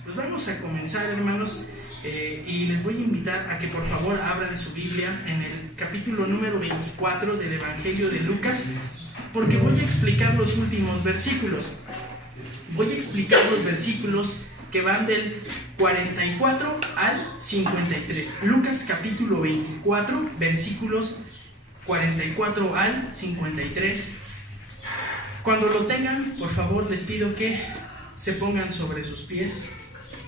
Pues vamos a comenzar, hermanos, y les voy a invitar a que por favor abran su Biblia en el capítulo número 24 del Evangelio de Lucas, porque voy a explicar los últimos versículos. Voy a explicar los versículos que van del 44 al 53. Lucas capítulo 24, versículos 44 al 53. Cuando lo tengan, por favor, les pido que se pongan sobre sus pies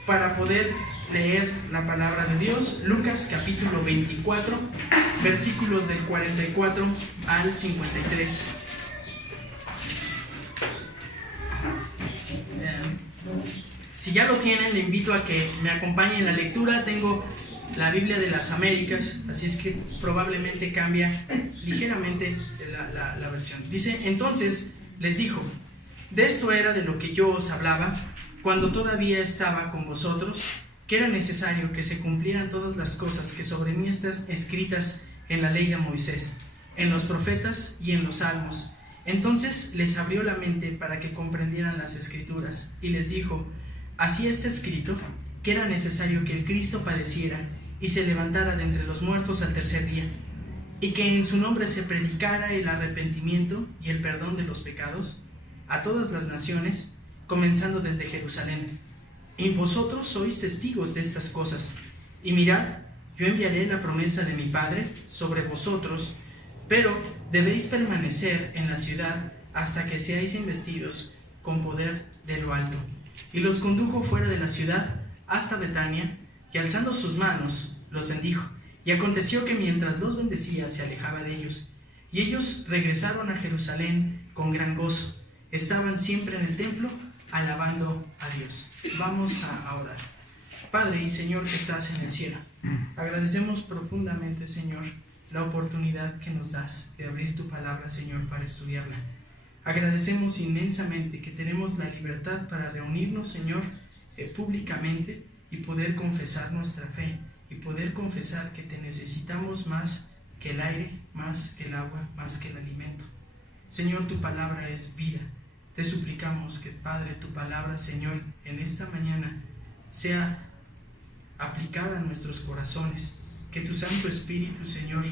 para poder leer la palabra de Dios. Lucas capítulo 24, versículos del 44 al 53. Si ya lo tienen, le invito a que me acompañen en la lectura. Tengo la Biblia de las Américas, así es que probablemente cambia ligeramente la versión. Dice: entonces les dijo: de esto era de lo que yo os hablaba cuando todavía estaba con vosotros, que era necesario que se cumplieran todas las cosas que sobre mí están escritas en la ley de Moisés, en los profetas y en los salmos. Entonces les abrió la mente para que comprendieran las escrituras, y les dijo: así está escrito, que era necesario que el Cristo padeciera y se levantara de entre los muertos al tercer día, y que en su nombre se predicara el arrepentimiento y el perdón de los pecados a todas las naciones, comenzando desde Jerusalén. Y vosotros sois testigos de estas cosas. Y mirad, yo enviaré la promesa de mi Padre sobre vosotros, pero debéis permanecer en la ciudad hasta que seáis investidos con poder de lo alto. Y los condujo fuera de la ciudad hasta Betania, y alzando sus manos los bendijo. Y aconteció que mientras los bendecía se alejaba de ellos, y ellos regresaron a Jerusalén con gran gozo. Estaban siempre en el templo alabando a Dios. Vamos a orar. Padre y Señor que estás en el cielo, agradecemos profundamente, Señor, la oportunidad que nos das de abrir tu palabra, Señor, para estudiarla. Agradecemos inmensamente que tenemos la libertad para reunirnos, Señor, públicamente, y poder confesar nuestra fe, y poder confesar que te necesitamos más que el aire, más que el agua, más que el alimento. Señor, tu palabra es vida. Te suplicamos que, Padre, tu palabra, Señor, en esta mañana sea aplicada a nuestros corazones, que tu Santo Espíritu, Señor,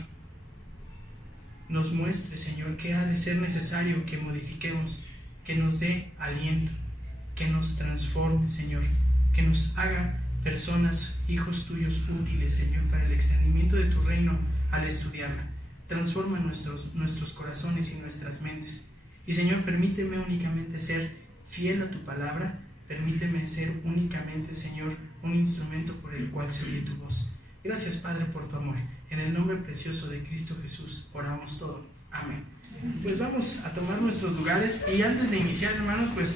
nos muestre, Señor, qué ha de ser necesario que modifiquemos, que nos dé aliento, que nos transforme, Señor, que nos haga personas, hijos tuyos útiles, Señor, para el extendimiento de tu reino al estudiarla. Transforma nuestros corazones y nuestras mentes. Y, Señor, permíteme únicamente ser fiel a tu palabra, permíteme ser únicamente, Señor, un instrumento por el cual se oye tu voz. Gracias, Padre, por tu amor. En el nombre precioso de Cristo Jesús oramos todo. Amén. Pues vamos a tomar nuestros lugares, y antes de iniciar, hermanos, pues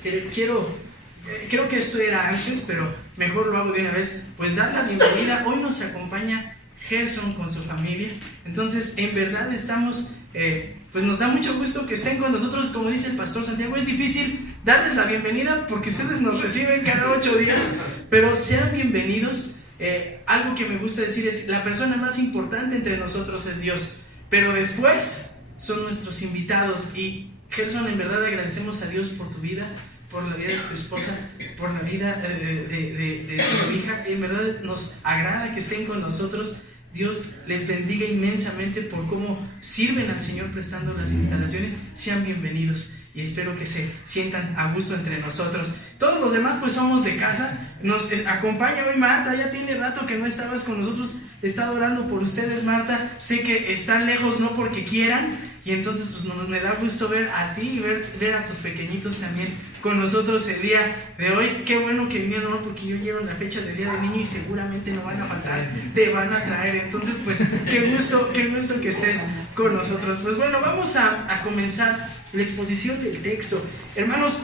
creo que esto era antes, pero mejor lo hago de una vez. Pues dar la bienvenida. Hoy nos acompaña Gerson con su familia. Entonces, en verdad estamos... pues nos da mucho gusto que estén con nosotros. Como dice el pastor Santiago, es difícil darles la bienvenida porque ustedes nos reciben cada 8 días, pero sean bienvenidos. Algo que me gusta decir es: la persona más importante entre nosotros es Dios, pero después son nuestros invitados. Y Gerson, en verdad agradecemos a Dios por tu vida, por la vida de tu esposa, por la vida de tu hija. En verdad nos agrada que estén con nosotros. Dios les bendiga inmensamente por cómo sirven al Señor prestando las instalaciones. Sean bienvenidos y espero que se sientan a gusto entre nosotros. Todos los demás pues somos de casa. Nos acompaña hoy Marta. Ya tiene rato que no estabas con nosotros. He estado orando por ustedes, Marta. Sé que están lejos no porque quieran, y entonces pues me da gusto ver a ti y ver a tus pequeñitos también con nosotros el día de hoy. Qué bueno que vinieron, ¿no? Porque yo llevo la fecha del día del niño y seguramente no van a faltar, te van a traer. Entonces pues qué gusto que estés con nosotros. Pues bueno, vamos a comenzar la exposición del texto. Hermanos,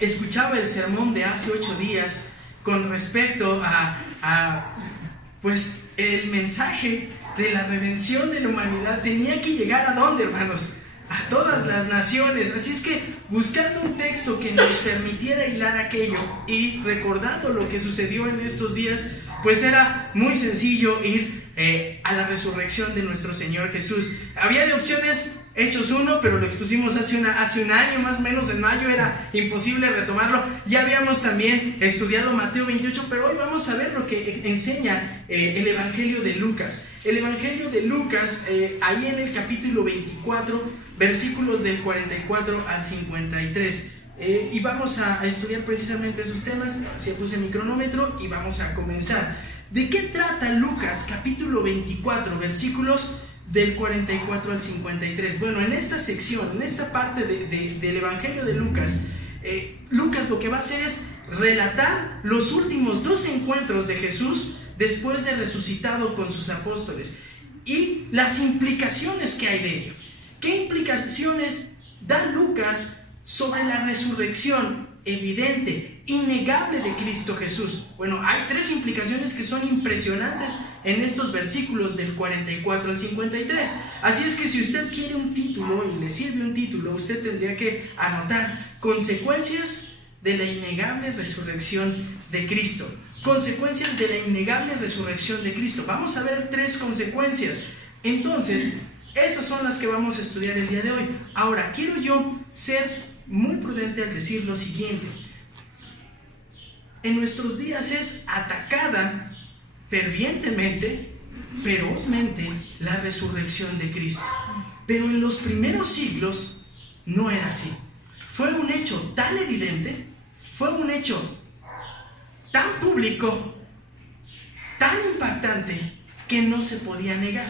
escuchaba el sermón de hace 8 días con respecto a pues el mensaje de la redención de la humanidad. Tenía que llegar ¿a dónde, hermanos? A todas las naciones. Así es que, buscando un texto que nos permitiera hilar aquello y recordando lo que sucedió en estos días, pues era muy sencillo ir a la resurrección de nuestro Señor Jesús. Había de opciones Hechos 1, pero lo expusimos hace un año más o menos, en mayo, era imposible retomarlo. Ya habíamos también estudiado Mateo 28, pero hoy vamos a ver lo que enseña el Evangelio de Lucas. El Evangelio de Lucas, ahí en el capítulo 24, versículos del 44 al 53. Y vamos a estudiar precisamente esos temas. Así puse mi cronómetro y vamos a comenzar. ¿De qué trata Lucas capítulo 24, versículos del 44 al 53? Bueno, en esta sección, en esta parte del Evangelio de Lucas, Lucas lo que va a hacer es relatar los últimos 2 encuentros de Jesús después de resucitado con sus apóstoles y las implicaciones que hay de ello. ¿Qué implicaciones da Lucas sobre la resurrección evidente, innegable de Cristo Jesús? Bueno, hay 3 implicaciones que son impresionantes en estos versículos del 44 al 53. Así es que si usted quiere un título y le sirve un título, usted tendría que anotar: consecuencias de la innegable resurrección de Cristo. Consecuencias de la innegable resurrección de Cristo. Vamos a ver 3 consecuencias. Entonces, esas son las que vamos a estudiar el día de hoy. Ahora, quiero yo ser muy prudente al decir lo siguiente: en nuestros días es atacada fervientemente, ferozmente, la resurrección de Cristo, pero en los primeros siglos no era así. Fue un hecho tan evidente, fue un hecho tan público, tan impactante, que no se podía negar.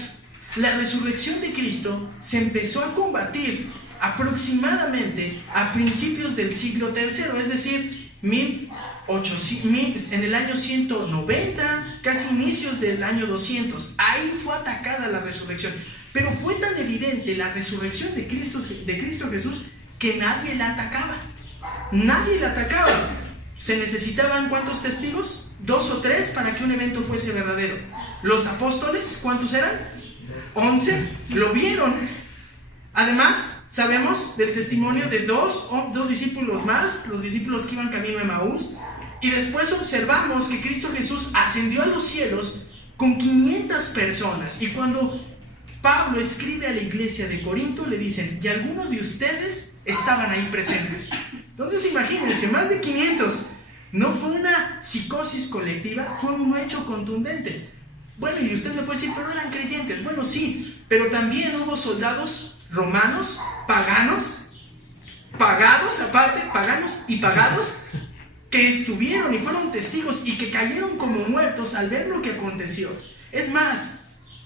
La resurrección de Cristo se empezó a combatir aproximadamente a principios del siglo III, es decir, en el año 190, casi inicios del año 200. Ahí fue atacada la resurrección, pero fue tan evidente la resurrección de Cristo Jesús que nadie la atacaba. Nadie la atacaba. ¿Se necesitaban cuántos testigos? 2 o 3 para que un evento fuese verdadero. Los apóstoles, ¿cuántos eran? 11. Lo vieron. Además, sabemos del testimonio de dos discípulos más, los discípulos que iban camino a Emaús, y después observamos que Cristo Jesús ascendió a los cielos con 500 personas, y cuando Pablo escribe a la iglesia de Corinto, le dicen: y algunos de ustedes estaban ahí presentes. Entonces imagínense, más de 500. No fue una psicosis colectiva, fue un hecho contundente. Bueno, y usted me puede decir: pero eran creyentes. Bueno, sí, pero también hubo soldados romanos, paganos y pagados, que estuvieron y fueron testigos y que cayeron como muertos al ver lo que aconteció. Es más,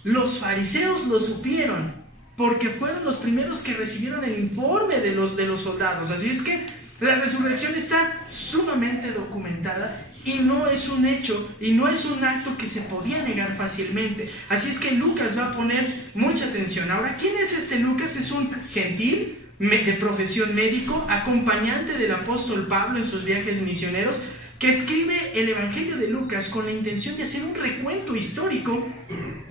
los fariseos lo supieron, porque fueron los primeros que recibieron el informe de los soldados. Así es que la resurrección está sumamente documentada y no es un hecho y no es un acto que se podía negar fácilmente. Así es que Lucas va a poner mucha atención. Ahora, ¿quién es este Lucas? Es un gentil de profesión médico, acompañante del apóstol Pablo en sus viajes misioneros, que escribe el Evangelio de Lucas con la intención de hacer un recuento histórico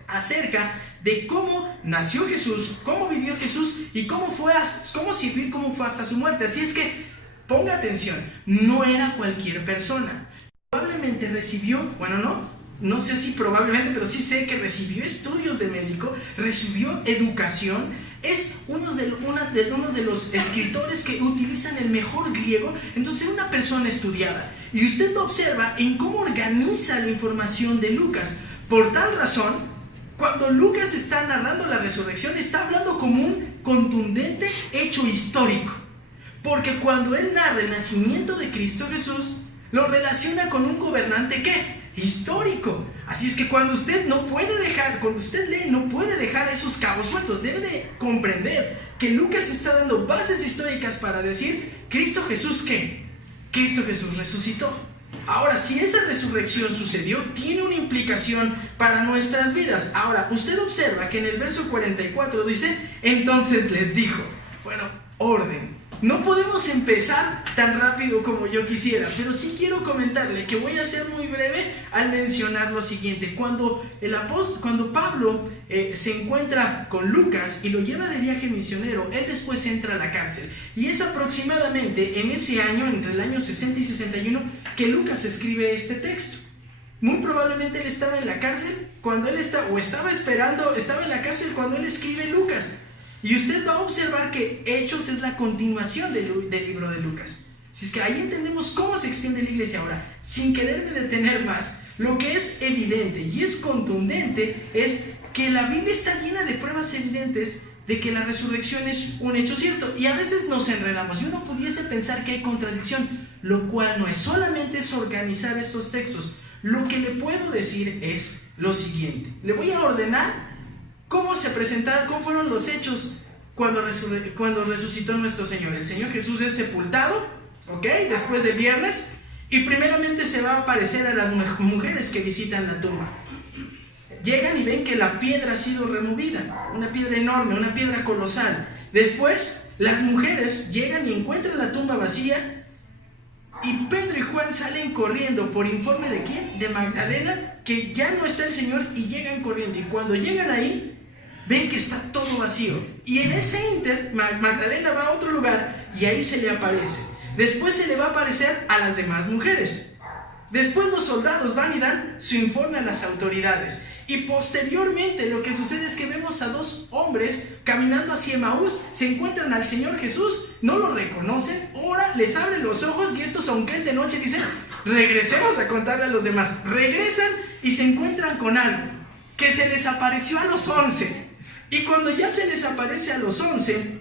acerca de cómo nació Jesús, cómo vivió Jesús y cómo sirvió y cómo fue hasta su muerte. Así es que ponga atención, no era cualquier persona. Probablemente recibió, bueno, no sé si probablemente, pero sí sé que recibió estudios de médico, recibió educación, es uno de los escritores que utilizan el mejor griego. Entonces era una persona estudiada, y usted lo observa en cómo organiza la información de Lucas. Por tal razón, cuando Lucas está narrando la resurrección, está hablando como un contundente hecho histórico, porque cuando él narra el nacimiento de Cristo Jesús, lo relaciona con un gobernante, ¿qué? Histórico. Así es que cuando usted lee, no puede dejar esos cabos sueltos. Debe de comprender que Lucas está dando bases históricas para decir: ¿Cristo Jesús qué? Cristo Jesús resucitó. Ahora, si esa resurrección sucedió, tiene una implicación para nuestras vidas. Ahora, usted observa que en el verso 44 dice: entonces les dijo. Bueno, orden. No podemos empezar tan rápido como yo quisiera, pero sí quiero comentarle que voy a ser muy breve al mencionar lo siguiente. Cuando Pablo se encuentra con Lucas y lo lleva de viaje misionero, él después entra a la cárcel. Y es aproximadamente en ese año, entre el año 60 y 61, que Lucas escribe este texto. Muy probablemente él estaba en la cárcel cuando él estaba esperando, estaba en la cárcel cuando él escribe Lucas. Y usted va a observar que Hechos es la continuación del libro de Lucas. Si es que ahí entendemos cómo se extiende la iglesia. Ahora, sin quererme detener más, lo que es evidente y es contundente es que la Biblia está llena de pruebas evidentes de que la resurrección es un hecho cierto. Y a veces nos enredamos y uno pudiese pensar que hay contradicción, lo cual no es. Solamente es organizar estos textos. Lo que le puedo decir es lo siguiente. Le voy a ordenar cómo se presentaron, cómo fueron los hechos cuando resucitó nuestro Señor. El Señor Jesús es sepultado, ¿ok? Después del viernes. Y primeramente se va a aparecer a las mujeres que visitan la tumba. Llegan y ven que la piedra ha sido removida, una piedra enorme, una piedra colosal. Después, las mujeres llegan y encuentran la tumba vacía. Y Pedro y Juan salen corriendo. ¿Por informe de quién? De Magdalena, que ya no está el Señor, y llegan corriendo. Y cuando llegan ahí, ven que está todo vacío. Y en ese inter, Magdalena va a otro lugar y ahí se le aparece. Después se le va a aparecer a las demás mujeres. Después los soldados van y dan su informe a las autoridades. Y posteriormente lo que sucede es que vemos a dos hombres caminando hacia Emaús. Se encuentran al Señor Jesús, no lo reconocen. Ahora les abren los ojos y estos, aunque es de noche, dicen: regresemos a contarle a los demás. Regresan y se encuentran con algo que se les apareció a los 11. Y cuando ya se les aparece a los 11,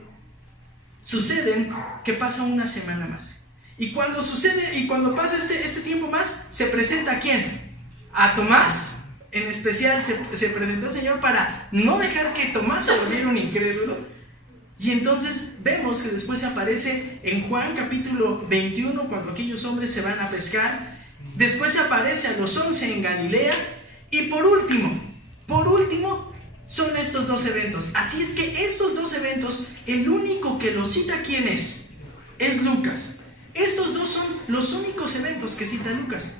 suceden que pasa una semana más. Y cuando pasa este tiempo más, se presenta ¿a quién? A Tomás. En especial se presentó el Señor para no dejar que Tomás se volviera un incrédulo. Y entonces vemos que después se aparece en Juan capítulo 21, cuando aquellos hombres se van a pescar. Después se aparece a los 11 en Galilea. Y por último, son estos dos eventos. Así es que estos dos eventos, el único que los cita, ¿quién es? Es Lucas. Estos dos son los únicos eventos que cita Lucas.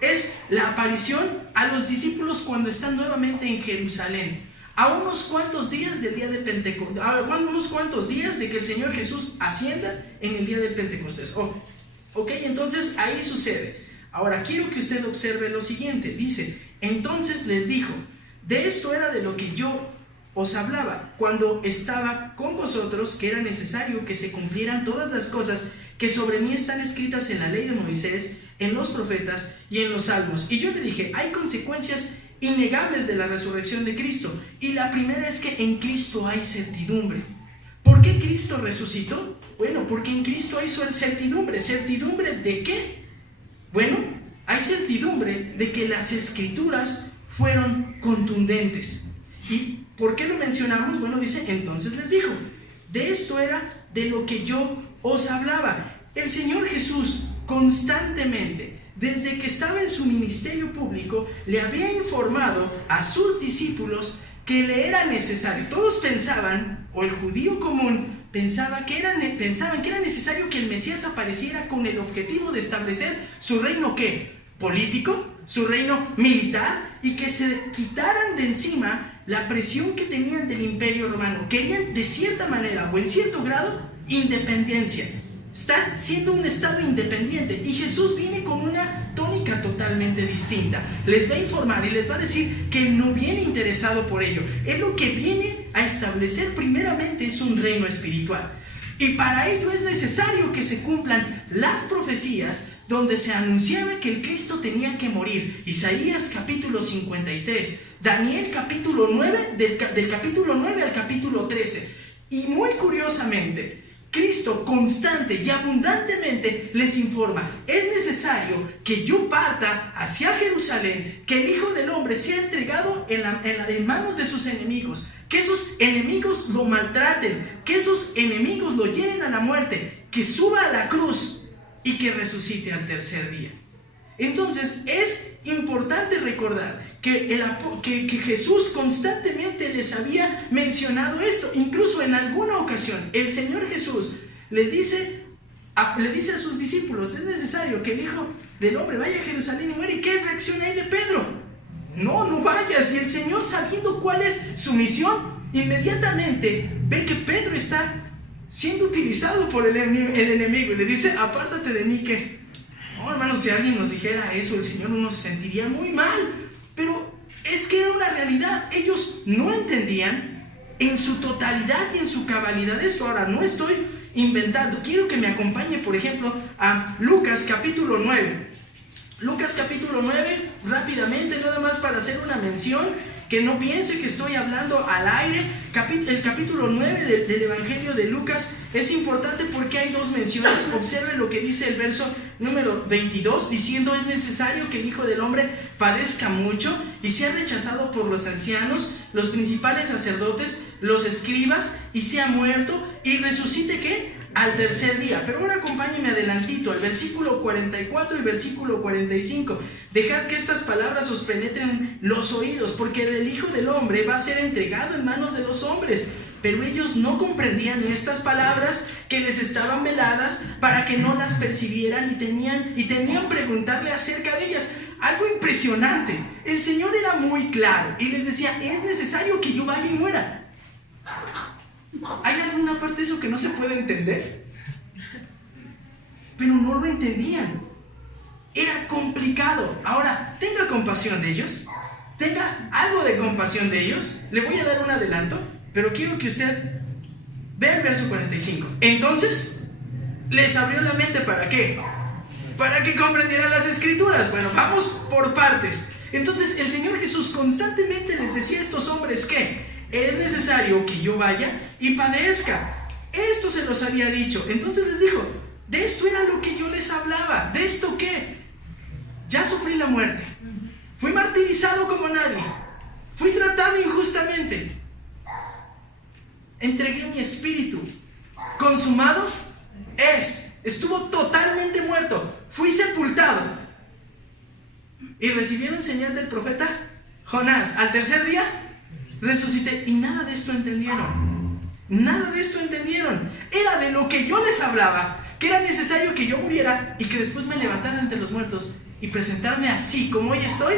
Es la aparición a los discípulos cuando están nuevamente en Jerusalén, a unos cuantos días del día de Pentecostés, a unos cuantos días de que el Señor Jesús ascienda en el día del Pentecostés. Ok, entonces ahí sucede. Ahora quiero que usted observe lo siguiente. Dice: entonces les dijo: de esto era de lo que yo os hablaba cuando estaba con vosotros, que era necesario que se cumplieran todas las cosas que sobre mí están escritas en la ley de Moisés, en los profetas y en los salmos. Y yo le dije: hay consecuencias innegables de la resurrección de Cristo. Y la primera es que en Cristo hay certidumbre. ¿Por qué Cristo resucitó? Bueno, porque en Cristo hay certidumbre. ¿Certidumbre de qué? Bueno, hay certidumbre de que las Escrituras fueron contundentes. ¿Y por qué lo mencionamos? Bueno, dice: entonces les dijo, de esto era de lo que yo os hablaba. El Señor Jesús constantemente, desde que estaba en su ministerio público, le había informado a sus discípulos que le era necesario. Todos pensaban, o el judío común pensaban que era necesario que el Mesías apareciera con el objetivo de establecer su reino, ¿qué? Político, su reino militar, y que se quitaran de encima la presión que tenían del imperio romano. Querían, de cierta manera o en cierto grado, independencia. Están siendo un estado independiente, y Jesús viene con una tónica totalmente distinta. Les va a informar y les va a decir que no viene interesado por ello. Él lo que viene a establecer primeramente es un reino espiritual, y para ello es necesario que se cumplan las profecías donde se anunciaba que el Cristo tenía que morir. Isaías capítulo 53, Daniel capítulo 9, del capítulo 9 al capítulo 13. Y muy curiosamente, Cristo constante y abundantemente les informa: es necesario que yo parta hacia Jerusalén, que el Hijo del Hombre sea entregado en manos de sus enemigos, que esos enemigos lo maltraten, que esos enemigos lo lleven a la muerte, que suba a la cruz y que resucite al tercer día. Entonces es importante recordar que Jesús constantemente les había mencionado esto. Incluso en alguna ocasión el Señor Jesús le dice a sus discípulos: es necesario que el Hijo del Hombre vaya a Jerusalén y muera. ¿Y qué reacción hay de Pedro? No vayas. Y el Señor, sabiendo cuál es su misión, inmediatamente ve que Pedro está siendo utilizado por el enemigo, y le dice: apártate de mí. ¿Qué? No, hermanos, si alguien nos dijera eso, el Señor uno se sentiría muy mal. Pero es que era una realidad. Ellos no entendían en su totalidad y en su cabalidad esto. Ahora, no estoy inventando. Quiero que me acompañe, por ejemplo, a Lucas capítulo 9. Lucas capítulo 9, rápidamente, nada más para hacer una mención, que no piense que estoy hablando al aire. El capítulo 9 del Evangelio de Lucas es importante porque hay dos menciones. Observe lo que dice el verso número 22, diciendo: es necesario que el Hijo del Hombre padezca mucho y sea rechazado por los ancianos, los principales sacerdotes, los escribas, y sea muerto y resucite, ¿qué? Al tercer día. Pero ahora acompáñenme adelantito al versículo 44 y versículo 45. Dejad que estas palabras os penetren los oídos, porque el Hijo del Hombre va a ser entregado en manos de los hombres. Pero ellos no comprendían estas palabras, que les estaban veladas para que no las percibieran, y temían preguntarle acerca de ellas. Algo impresionante. El Señor era muy claro y les decía: es necesario que yo vaya y muera. ¿Hay alguna parte de eso que no se puede entender? Pero no lo entendían. Era complicado. Ahora, tenga compasión de ellos. Tenga algo de compasión de ellos. Le voy a dar un adelanto, pero quiero que usted vea el verso 45. Entonces, les abrió la mente, ¿para qué? Para que comprendieran las Escrituras. Bueno, vamos por partes. Entonces, el Señor Jesús constantemente les decía a estos hombres que es necesario que yo vaya y padezca. Esto se los había dicho. Entonces les dijo: de esto era lo que yo les hablaba. ¿De esto qué? Ya sufrí la muerte. Fui martirizado como nadie. Fui tratado injustamente. Entregué mi espíritu. Consumado es. Estuvo totalmente muerto. Fui sepultado. Y recibieron señal del profeta Jonás. Al tercer día resucité. Y nada de esto entendieron. Nada de esto entendieron. Era de lo que yo les hablaba, que era necesario que yo muriera y que después me levantara entre los muertos y presentarme así como hoy estoy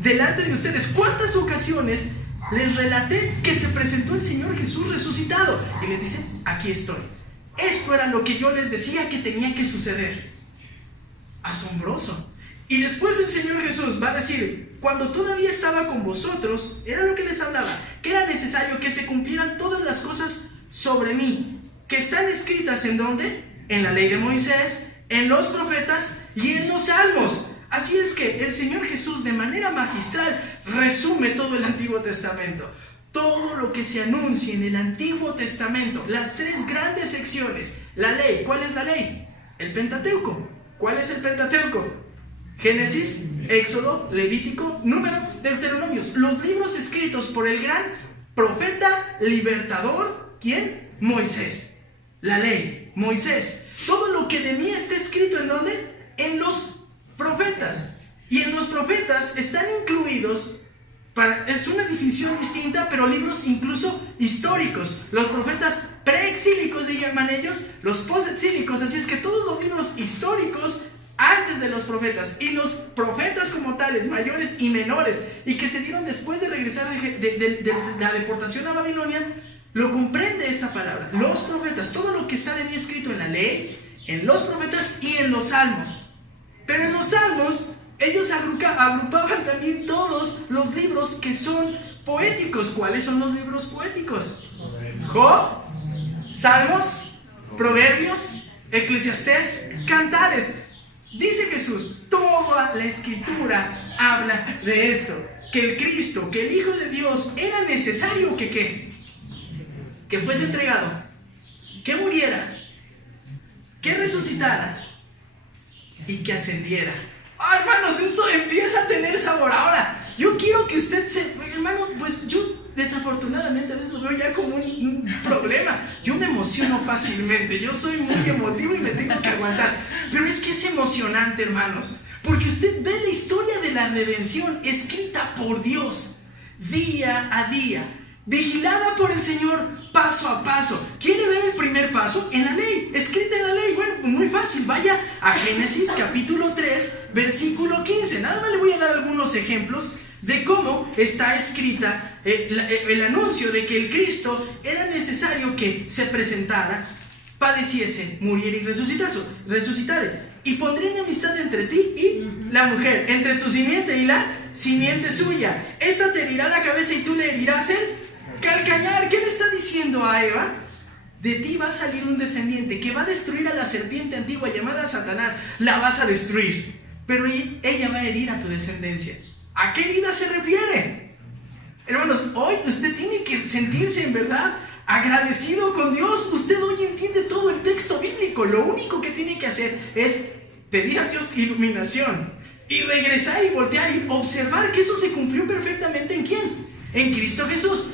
delante de ustedes. ¿Cuántas ocasiones les relaté que se presentó el Señor Jesús resucitado? Y les dice: aquí estoy. Esto era lo que yo les decía que tenía que suceder. Asombroso. Y después el Señor Jesús va a decir: cuando todavía estaba con vosotros, era lo que les hablaba, que era necesario que se cumplieran todas las cosas sobre mí, que están escritas ¿en dónde? En la ley de Moisés, en los profetas y en los salmos. Así es que el Señor Jesús, de manera magistral, resume todo el Antiguo Testamento. Todo lo que se anuncia en el Antiguo Testamento, las tres grandes secciones. La ley, ¿cuál es la ley? El Pentateuco. ¿Cuál es el Pentateuco? Génesis, Éxodo, Levítico, Número, Deuteronomios. Los libros escritos por el gran profeta libertador, ¿quién? Moisés. La ley, Moisés. Todo lo que de mí está escrito, ¿en dónde? En los profetas. Y en los profetas están incluidos, es una definición distinta, pero libros incluso históricos. Los profetas preexílicos, llaman ellos, los postexílicos. Así es que todos los libros históricos antes de los profetas, y los profetas como tales, mayores y menores, y que se dieron después de regresar de la deportación a Babilonia, lo comprende esta palabra. Los profetas, todo lo que está de mí escrito en la ley, en los profetas y en los salmos. Pero en los salmos ellos agrupaban también todos los libros que son poéticos. ¿Cuáles son los libros poéticos? Job, Salmos, Proverbios, Eclesiastés, Cantares. Dice Jesús: toda la Escritura habla de esto, que el Cristo, que el Hijo de Dios, era necesario que fuese entregado, que muriera, que resucitara y que ascendiera. ¡Ah, hermanos! Esto empieza a tener sabor. Ahora, yo quiero que usted hermano, pues yo desafortunadamente a veces lo veo ya como un problema. Yo me emociono fácilmente, yo soy muy emotivo y me tengo que aguantar. Pero es que es emocionante, hermanos, porque usted ve la historia de la redención escrita por Dios, día a día, vigilada por el Señor paso a paso. ¿Quiere ver el primer paso? En la ley, escrita en la ley. Bueno, pues muy fácil, vaya a Génesis capítulo 3, versículo 15. Nada más le voy a dar algunos ejemplos de cómo está escrita el anuncio de que el Cristo era necesario que se presentara, padeciese, muriera y resucitara. Y pondré enemistad entre ti y la mujer, entre tu simiente y la simiente suya. Esta te herirá la cabeza y tú le herirás el calcañar. ¿Qué le está diciendo a Eva? De ti va a salir un descendiente que va a destruir a la serpiente antigua llamada Satanás. La vas a destruir, pero ella va a herir a tu descendencia. ¿A qué herida se refiere? Hermanos, hoy usted tiene que sentirse en verdad agradecido con Dios. Usted hoy entiende todo el texto bíblico. Lo único que tiene que hacer es pedir a Dios iluminación y regresar y voltear y observar que eso se cumplió perfectamente. ¿En quién? En Cristo Jesús.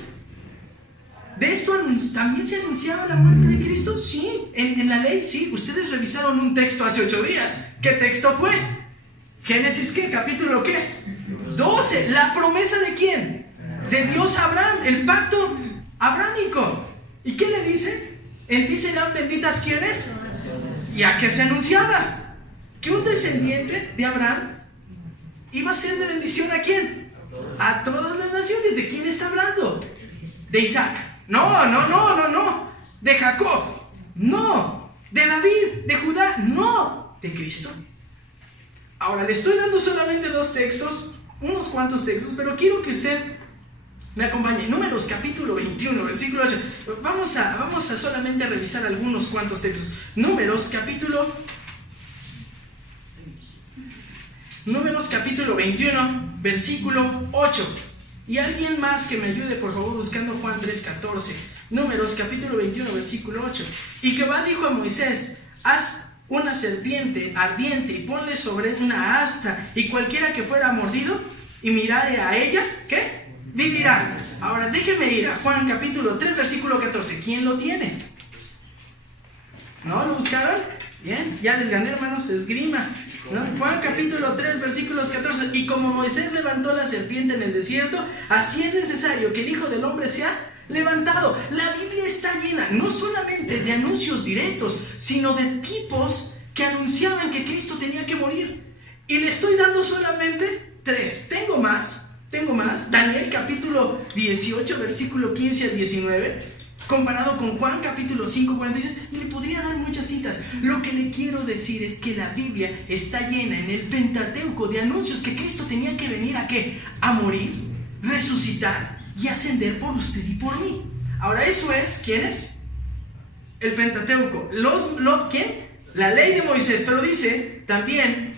¿De esto también se anunciaba la muerte de Cristo? Sí, en la ley, sí. Ustedes revisaron un texto hace 8 días. ¿Qué texto fue? Génesis, ¿qué? ¿Capítulo qué? 12. ¿La promesa de quién? De Dios a Abraham, el pacto abrámico. ¿Y qué le dice? En ti serán benditas, ¿quiénes? ¿Y a qué se anunciaba? Que un descendiente de Abraham iba a ser de bendición. ¿A quién? A todas las naciones. ¿De quién está hablando? De Isaac. No. De Jacob. No. De David. De Judá. No. De Cristo. Ahora, le estoy dando solamente 2 textos, unos cuantos textos, pero quiero que usted me acompañe. Números capítulo 21, versículo 8. Vamos a solamente revisar algunos cuantos textos. Números capítulo 21, versículo 8. Y alguien más que me ayude, por favor, buscando Juan 3:14. Números capítulo 21, versículo 8. Y Jehová dijo a Moisés: haz una serpiente ardiente y ponle sobre una asta, y cualquiera que fuera mordido y mirare a ella, ¿qué? Vivirá. Ahora déjeme ir a Juan capítulo 3, versículo 14. ¿Quién lo tiene? ¿No lo buscaron? Bien, ya les gané, hermanos, esgrima, ¿no? Juan capítulo 3, versículos 14. Y como Moisés levantó la serpiente en el desierto, así es necesario que el Hijo del Hombre sea levantado. La Biblia está llena no solamente de anuncios directos, sino de tipos que anunciaban que Cristo tenía que morir. Y le estoy dando solamente 3. Tengo más. Daniel capítulo 18, versículo 15 al 19. Comparado con Juan capítulo 5, 46, y le podría dar muchas citas. Lo que le quiero decir es que la Biblia está llena en el Pentateuco de anuncios que Cristo tenía que venir ¿a qué? A morir, resucitar y ascender por usted y por mí. Ahora eso es, ¿quién es? El Pentateuco. ¿Quién? La ley de Moisés, pero dice también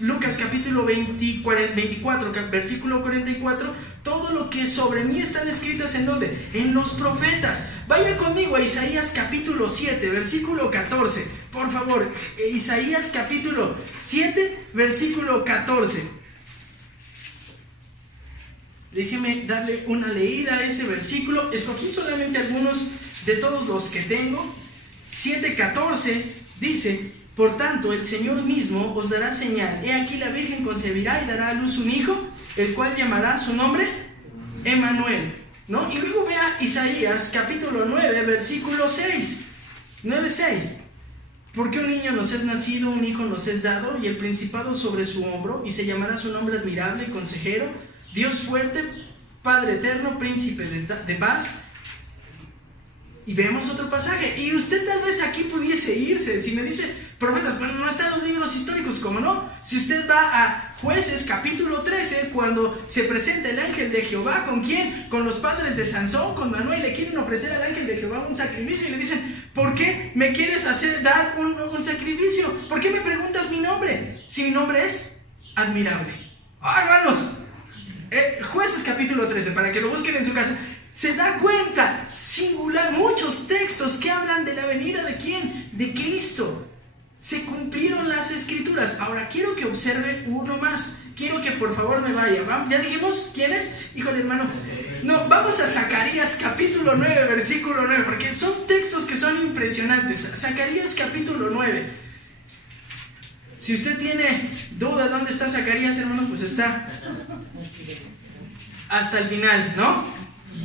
Lucas capítulo 24, versículo 44, todo lo que sobre mí están escritas ¿en dónde? En los profetas. Vaya conmigo a Isaías capítulo 7, versículo 14, por favor. Isaías capítulo 7, versículo 14. Déjeme darle una leída a ese versículo. Escogí solamente algunos de todos los que tengo. 7:14 dice: por tanto, el Señor mismo os dará señal. He aquí la Virgen concebirá y dará a luz un hijo, el cual llamará su nombre Emmanuel, ¿no? Y luego vea Isaías capítulo 9, versículo 6. 9:6. Porque un niño nos es nacido, un hijo nos es dado, y el principado sobre su hombro, y se llamará su nombre admirable, consejero, Dios fuerte, Padre eterno, príncipe de paz. Y vemos otro pasaje. Y usted tal vez aquí pudiese irse. Si me dice profetas, bueno, no están los libros históricos, ¿cómo no? Si usted va a Jueces capítulo 13, cuando se presenta el ángel de Jehová, ¿con quién? Con los padres de Sansón, con Manuel, le quieren ofrecer al ángel de Jehová un sacrificio y le dicen: ¿por qué me quieres dar un sacrificio? ¿Por qué me preguntas mi nombre? Si mi nombre es admirable. ¡Oh, hermanos! Jueces capítulo 13, para que lo busquen en su casa. Se da cuenta, singular, muchos textos que hablan de la venida de ¿quién? De Cristo. Se cumplieron las escrituras. Ahora quiero que observe uno más. Quiero que por favor me vaya. ¿Ya dijimos quién es? Híjole, hermano. No, vamos a Zacarías capítulo 9, versículo 9, porque son textos que son impresionantes. Zacarías capítulo 9. Si usted tiene duda dónde está Zacarías, hermano, pues está hasta el final, ¿no?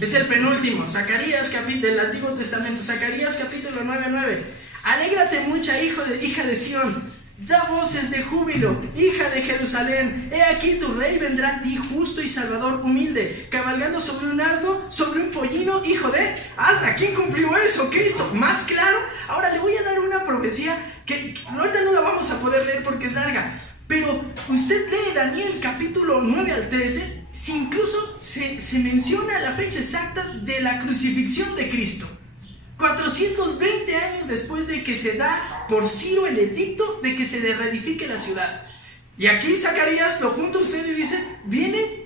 Es el penúltimo. Zacarías del Antiguo Testamento. Zacarías capítulo 9:9. Alégrate mucha hija de Sión, da voces de júbilo, hija de Jerusalén. He aquí tu rey vendrá a ti, justo y salvador, humilde, cabalgando sobre un asno, sobre un pollino, hijo de asna. ¿Quién cumplió eso? Cristo. ¿Más claro? Ahora le voy a dar una profecía que ahorita no la vamos a poder leer porque es larga. Pero usted lee Daniel capítulo 9 al 13, incluso se menciona la fecha exacta de la crucifixión de Cristo. 420 años después de que se da por Ciro el edicto de que se reedifique la ciudad. Y aquí Zacarías lo junta a usted y dice, viene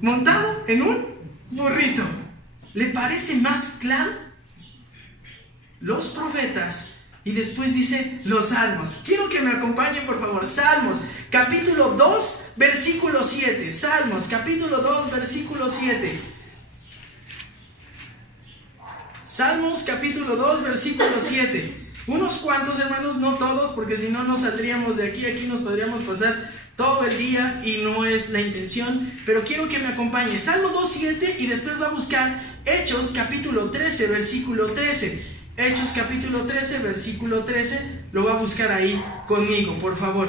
montado en un burrito. ¿Le parece más claro? Los profetas. Y después dice los salmos. Quiero que me acompañen, por favor. Salmos, capítulo 2, versículo 7. Salmos, capítulo 2, versículo 7. Salmos, capítulo 2, versículo 7. Unos cuantos, hermanos, no todos, porque si no, no saldríamos de aquí. Aquí nos podríamos pasar todo el día y no es la intención. Pero quiero que me acompañe. Salmo 2, 7 y después va a buscar Hechos, capítulo 13, versículo 13. Hechos capítulo 13, versículo 13, lo va a buscar ahí conmigo, por favor.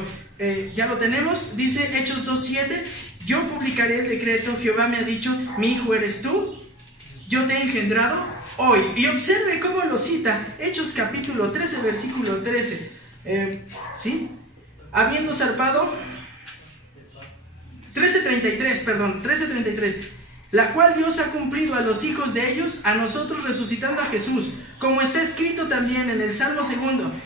Ya lo tenemos, dice Hechos 2:7, yo publicaré el decreto, Jehová me ha dicho, mi hijo eres tú, yo te he engendrado hoy. Y observe cómo lo cita, Hechos capítulo 13, versículo 13. ¿Sí? Habiendo zarpado, 13:33, la cual Dios ha cumplido a los hijos de ellos, a nosotros resucitando a Jesús, como está escrito también en el Salmo 2,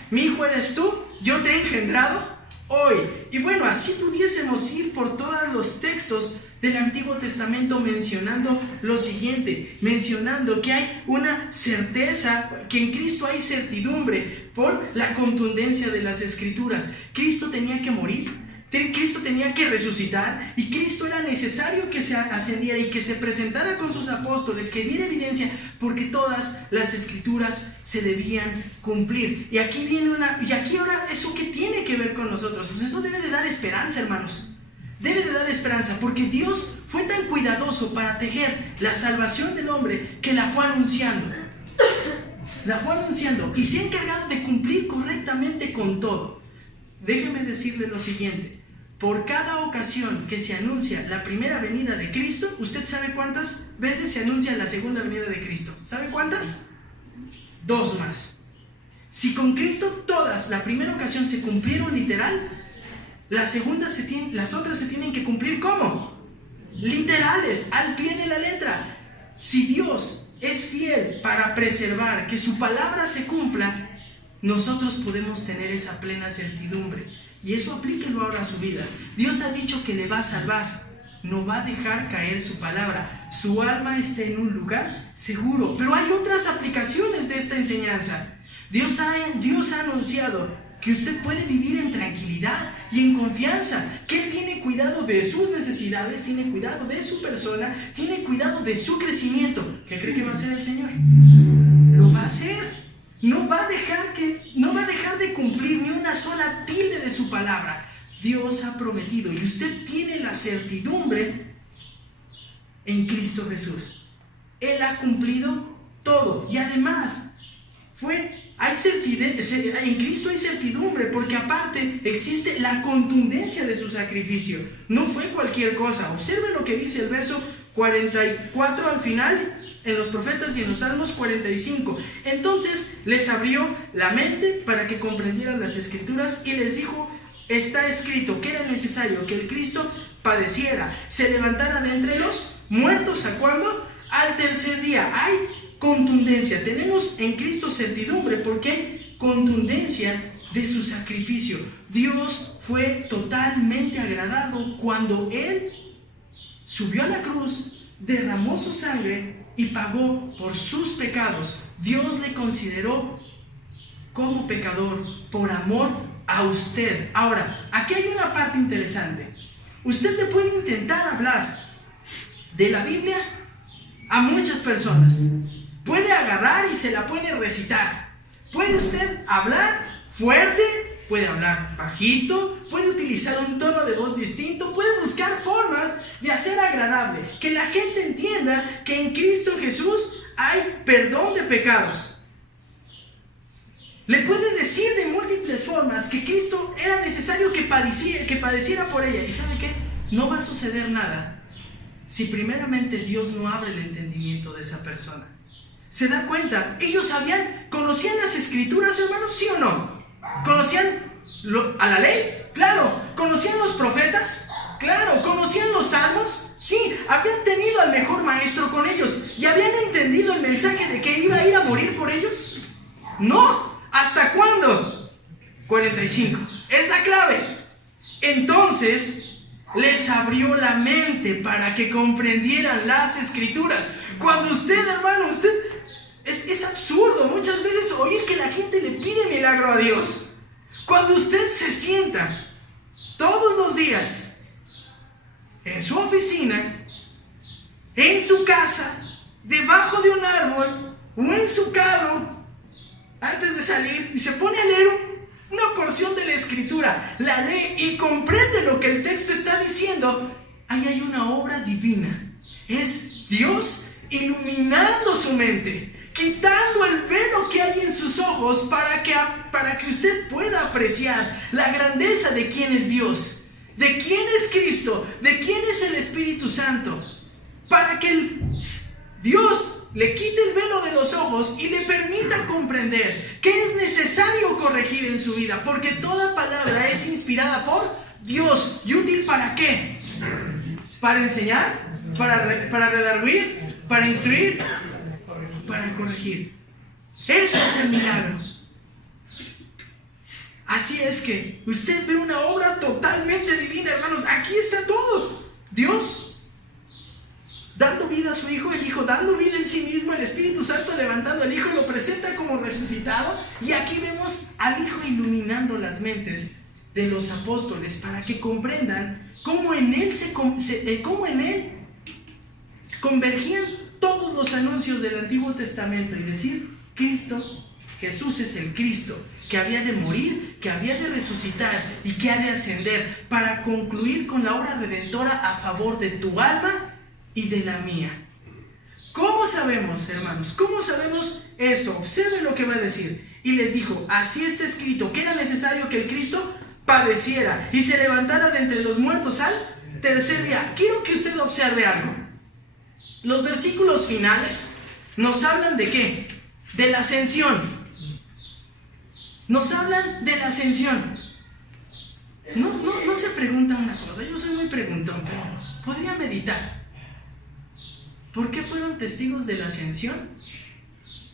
mi hijo eres tú, yo te he engendrado hoy. Y bueno, así pudiésemos ir por todos los textos del Antiguo Testamento mencionando lo siguiente, mencionando que hay una certeza, que en Cristo hay certidumbre por la contundencia de las Escrituras. Cristo tenía que morir, Cristo tenía que resucitar y Cristo era necesario que se ascendiera y que se presentara con sus apóstoles, que diera evidencia, porque todas las Escrituras se debían cumplir. Y aquí viene ahora, ¿eso qué tiene que ver con nosotros? Pues eso debe de dar esperanza, hermanos. Debe de dar esperanza, porque Dios fue tan cuidadoso para tejer la salvación del hombre que la fue anunciando. La fue anunciando y se ha encargado de cumplir correctamente con todo. Déjeme decirle lo siguiente. Por cada ocasión que se anuncia la primera venida de Cristo, ¿usted sabe cuántas veces se anuncia la segunda venida de Cristo? ¿Sabe cuántas? 2 más. Si con Cristo todas, la primera ocasión se cumplieron literal, las otras se tienen que cumplir ¿cómo? Literales, al pie de la letra. Si Dios es fiel para preservar que su palabra se cumpla, nosotros podemos tener esa plena certidumbre. Y eso aplíquelo ahora a su vida. Dios ha dicho que le va a salvar, no va a dejar caer su palabra. Su alma está en un lugar seguro. Pero hay otras aplicaciones de esta enseñanza. Dios ha anunciado que usted puede vivir en tranquilidad y en confianza, que Él tiene cuidado de sus necesidades, tiene cuidado de su persona, tiene cuidado de su crecimiento. ¿Qué cree que va a hacer el Señor? Lo va a hacer. No va a dejar de cumplir ni una sola tilde de su palabra. Dios ha prometido y usted tiene la certidumbre en Cristo Jesús. Él ha cumplido todo y además en Cristo hay certidumbre, porque aparte existe la contundencia de su sacrificio. No fue cualquier cosa. Observe lo que dice el verso 44 al final, en los profetas, y en los Salmos 45. Entonces les abrió la mente para que comprendieran las Escrituras y les dijo: está escrito que era necesario que el Cristo padeciera, se levantara de entre los muertos. ¿A cuándo? Al tercer día. Hay contundencia. Tenemos en Cristo certidumbre. ¿Por qué? Contundencia de su sacrificio. Dios fue totalmente agradado cuando Él subió a la cruz, derramó su sangre y pagó por sus pecados. Dios le consideró como pecador por amor a usted. Ahora, aquí hay una parte interesante. Usted le puede intentar hablar de la Biblia a muchas personas. Puede agarrar y se la puede recitar. Puede usted hablar fuerte, puede hablar bajito, puede utilizar un tono de voz distinto, puede buscar formas de hacer agradable, que la gente entienda que en Cristo Jesús hay perdón de pecados. Le puede decir de múltiples formas que Cristo era necesario que padeciera por ella. ¿Y sabe qué? No va a suceder nada si primeramente Dios no abre el entendimiento de esa persona. ¿Se da cuenta? Ellos conocían las Escrituras, hermanos, ¿sí o no? ¿Conocían a la ley? Claro. ¿Conocían los profetas? Claro, ¿conocían los salmos? Sí, habían tenido al mejor maestro con ellos. ¿Y habían entendido el mensaje de que iba a ir a morir por ellos? No. ¿Hasta cuándo? 45. Es la clave. Entonces, les abrió la mente para que comprendieran las Escrituras. Cuando usted, hermano, es absurdo muchas veces oír que la gente le pide milagro a Dios. Cuando usted se sienta todos los días en su oficina, en su casa, debajo de un árbol o en su carro, antes de salir, y se pone a leer una porción de la Escritura, la lee y comprende lo que el texto está diciendo, ahí hay una obra divina. Es Dios iluminando su mente, quitando el velo que hay en sus ojos para que usted pueda apreciar la grandeza de quién es Dios, de quién es Cristo, de quién es el Espíritu Santo, para que Dios le quite el velo de los ojos y le permita comprender que es necesario corregir en su vida, porque toda palabra es inspirada por Dios. ¿Y útil para qué? ¿Para enseñar? ¿Para redarguir? ¿Para instruir? Para corregir. Eso es el milagro. Así es que usted ve una obra totalmente divina, hermanos. Aquí está todo. Dios dando vida a su Hijo, el Hijo dando vida en sí mismo, el Espíritu Santo levantando al Hijo, lo presenta como resucitado, y aquí vemos al Hijo iluminando las mentes de los apóstoles para que comprendan cómo en Él convergían todos los anuncios del Antiguo Testamento y decir: Cristo, Jesús es el Cristo, que había de morir, que había de resucitar y que ha de ascender para concluir con la obra redentora a favor de tu alma y de la mía. ¿Cómo sabemos, hermanos? ¿Cómo sabemos esto? Observen lo que va a decir. Y les dijo: así está escrito, que era necesario que el Cristo padeciera y se levantara de entre los muertos al tercer día. Quiero que usted observe algo. Los versículos finales nos hablan ¿de qué? De la ascensión. Nos hablan de la ascensión. No se pregunta una cosa. Yo soy muy preguntón, pero podría meditar. ¿Por qué fueron testigos de la ascensión?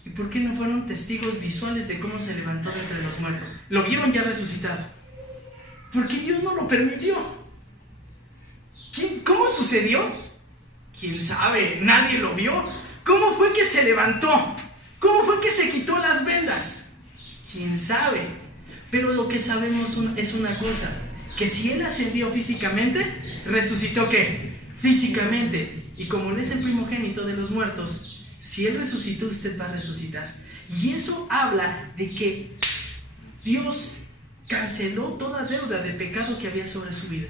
¿Y por qué no fueron testigos visuales de cómo se levantó de entre los muertos? Lo vieron ya resucitado. Porque Dios no lo permitió. ¿Cómo sucedió? ¿Quién sabe? Nadie lo vio. ¿Cómo fue que se levantó? ¿Cómo fue que se quitó las vendas? ¿Quién sabe? Pero lo que sabemos es una cosa: que si Él ascendió físicamente, ¿resucitó qué? Físicamente. Y como Él es el primogénito de los muertos, si Él resucitó, usted va a resucitar. Y eso habla de que Dios canceló toda deuda de pecado que había sobre su vida.